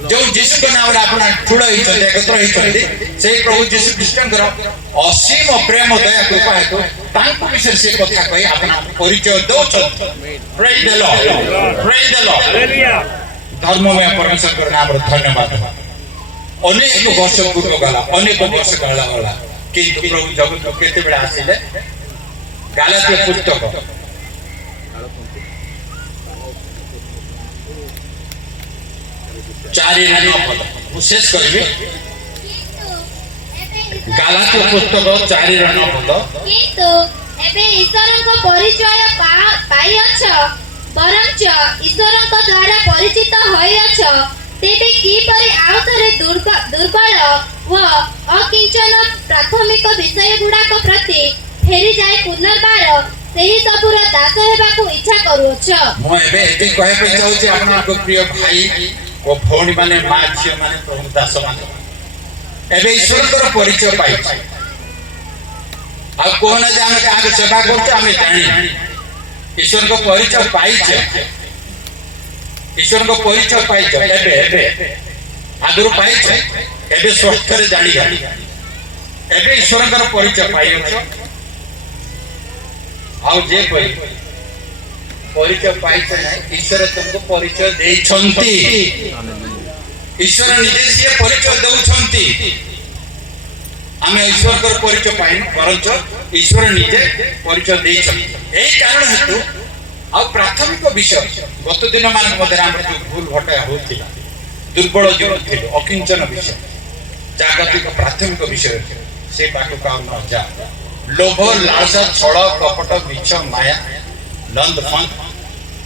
जो यीशु के नाम रे आपन ठुळ ही चले एकत्र ही चले सेही प्रभु यीशु ख्रीष्टଙ୍କର असीम प्रेम दया कृपा हेतु तांको विषय से कथा कहि आपन परिचय दउछ प्रेज द लॉर्ड हालेलुया धर्ममय परमेश्वर नाम रे धन्यवाद अनेक वर्ष पूर्व गला अनेक वर्ष गला किंतु प्रभु जगत को केते बेला आसीले गालातिया पुस्तक चारि पद विशेष करिवे गालातिया पुस्तक 4:9 पद किंतु एबे ईश्वरଙ୍କ परिचय पाई अछ परंच ईश्वरଙ୍କ द्वारा परिचित होय अछ तेबे की परि आउथरे दुर्बल व अकिंचन प्राथमिक विषय गुडा को प्रति फेरी जाय पुनर्बार सेही सबुर दास हेबा को इच्छा करूछ मो एबे एति कहे पे चाहूची आपन को प्रिय भाई ओ भौणी माने मां झियो माने प्रभु दास माने एबे ईश्वरकर परिचय पाई आ कोन जे हम का सेवा करछ हमें जानी ईश्वर को परिचय पाई छे ईश्वर को परिचय पाई छे एबे आगुरु पाई छे एबे स्वस्थ रे जानी जानी एबे ईश्वरकर परिचय पाई छ आउ जे परिचय पाई छे नै ईश्वर तुमको परिचय देई छंती ईश्वर निजे से परिचय दउ छंती आमे ईश्वर कर परिचय पाइन परंच ईश्वर निजे परिचय देई छंती एई कारण हेतु आ प्राथमिक विषय गत दिन मान मधे हम जो भूल घटा होतिला दुर्बल जीवन थिल अकिंचन विषय जागतिक प्राथमिक विषय से बाटो का न जा लोभ लालसा छळ कपट मिछ माया नंद फंद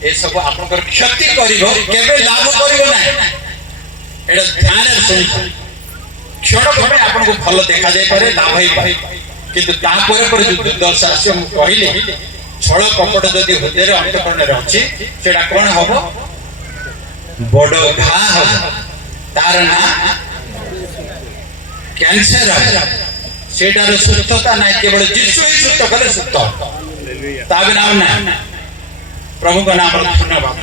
ए सब आपनकर क्षति करिवो केबे लाभ करिवो ना एडा ध्यान रे सुन क्षण भमे आपन को फल देखा जाय पारे लाभ ही पाए किंतु ता परे जो दुर्दशा से हम कहिले छळ कपट जदि हृदय रे अंतकरण रे अछि सेडा कोन हबो बड़ घा हबो तार ना कैंसर है सेडा रे सुस्थता ना केवल यीशु ही सुस्त करे सुस्त हालेलुया ताबे नाम ना प्रभु का नाम धन्यवाद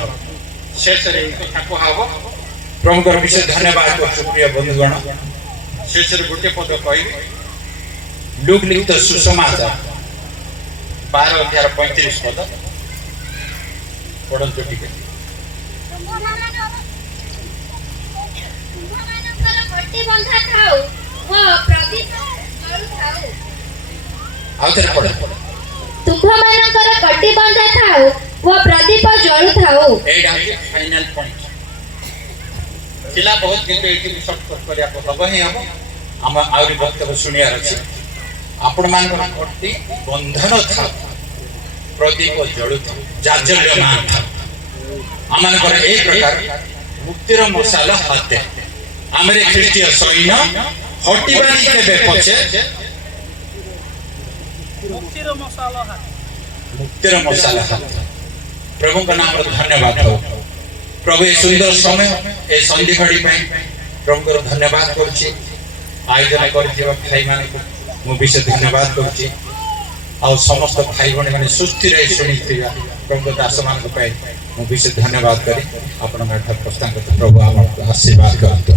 शेष रे कथा को हबो प्रभु को विशेष धन्यवाद करछु प्रिय बंधुगण शेष रे गोटे पद कहि लूक लिखित सुसमाचार 12:35 पद पढन्तु ठीक गट्टी बंधा खाऊ व प्रदीप जळु खाऊ आउथरे पढ ତୁମ୍ଭମାନଙ୍କର କଟି ବନ୍ଧା ଥାଉ ଓ ପ୍ରଦୀପ ଜଳୁଥାଉ। ଏଇଟା ହେଉଛି ଫାଇନାଲ ପଏଣ୍ଟ ଥିଲା ବହୁତ, କିନ୍ତୁ ଏଇଠି ସର୍ଟ କରିବାକୁ ହବ ହିଁ ହବ। ଆମ ଆହୁରି ବକ୍ତବ୍ୟ ଶୁଣିବାର ଅଛି। ଆପଣମାନଙ୍କର କଟି ବନ୍ଧନ ଥାଉ, ପ୍ରଦୀପ ଜଳୁଥାଉ, ଜାଜଲ୍ୟମାନ ଥାଉ। ଆମମାନଙ୍କର ଏଇ ପ୍ରକାର ମୁକ୍ତିର ମଶାଲ ହାତେ ଆମରେ ଖ୍ରୀଷ୍ଟୀୟ ସୈନ୍ୟ ହଟିବାନି କେବେ ପଛେ, ମୁକ୍ତିର ମଶାଲ ହାତେ। ପ୍ରଭୁଙ୍କ ନାମରେ ଧନ୍ୟବାଦ ହଉ। ପ୍ରଭୁ ଏ ସୁନ୍ଦର ସମୟ ଏ ସନ୍ଧି ଘଡ଼ି ପାଇଁ ପ୍ରଭୁଙ୍କର ଧନ୍ୟବାଦ କରୁଛି। ଆୟୋଜନ କରିଥିବା ଭାଇମାନଙ୍କୁ ମୁଁ ବିଶେଷ ଧନ୍ୟବାଦ କରୁଛି। ଆଉ ସମସ୍ତ ଭାଇ ଭଉଣୀମାନେ ସୁସ୍ଥିରେ ଶୁଣିଥିବା ପ୍ରଭୁଙ୍କ ଦାସମାନଙ୍କ ପାଇଁ ମୁଁ ବିଶେଷ ଧନ୍ୟବାଦ କରି ଆପଣଙ୍କ ଠାରୁ ପ୍ରସ୍ଥାନ କରୁଛି। ପ୍ରଭୁ ଆମକୁ ଆଶୀର୍ବାଦ କରନ୍ତୁ।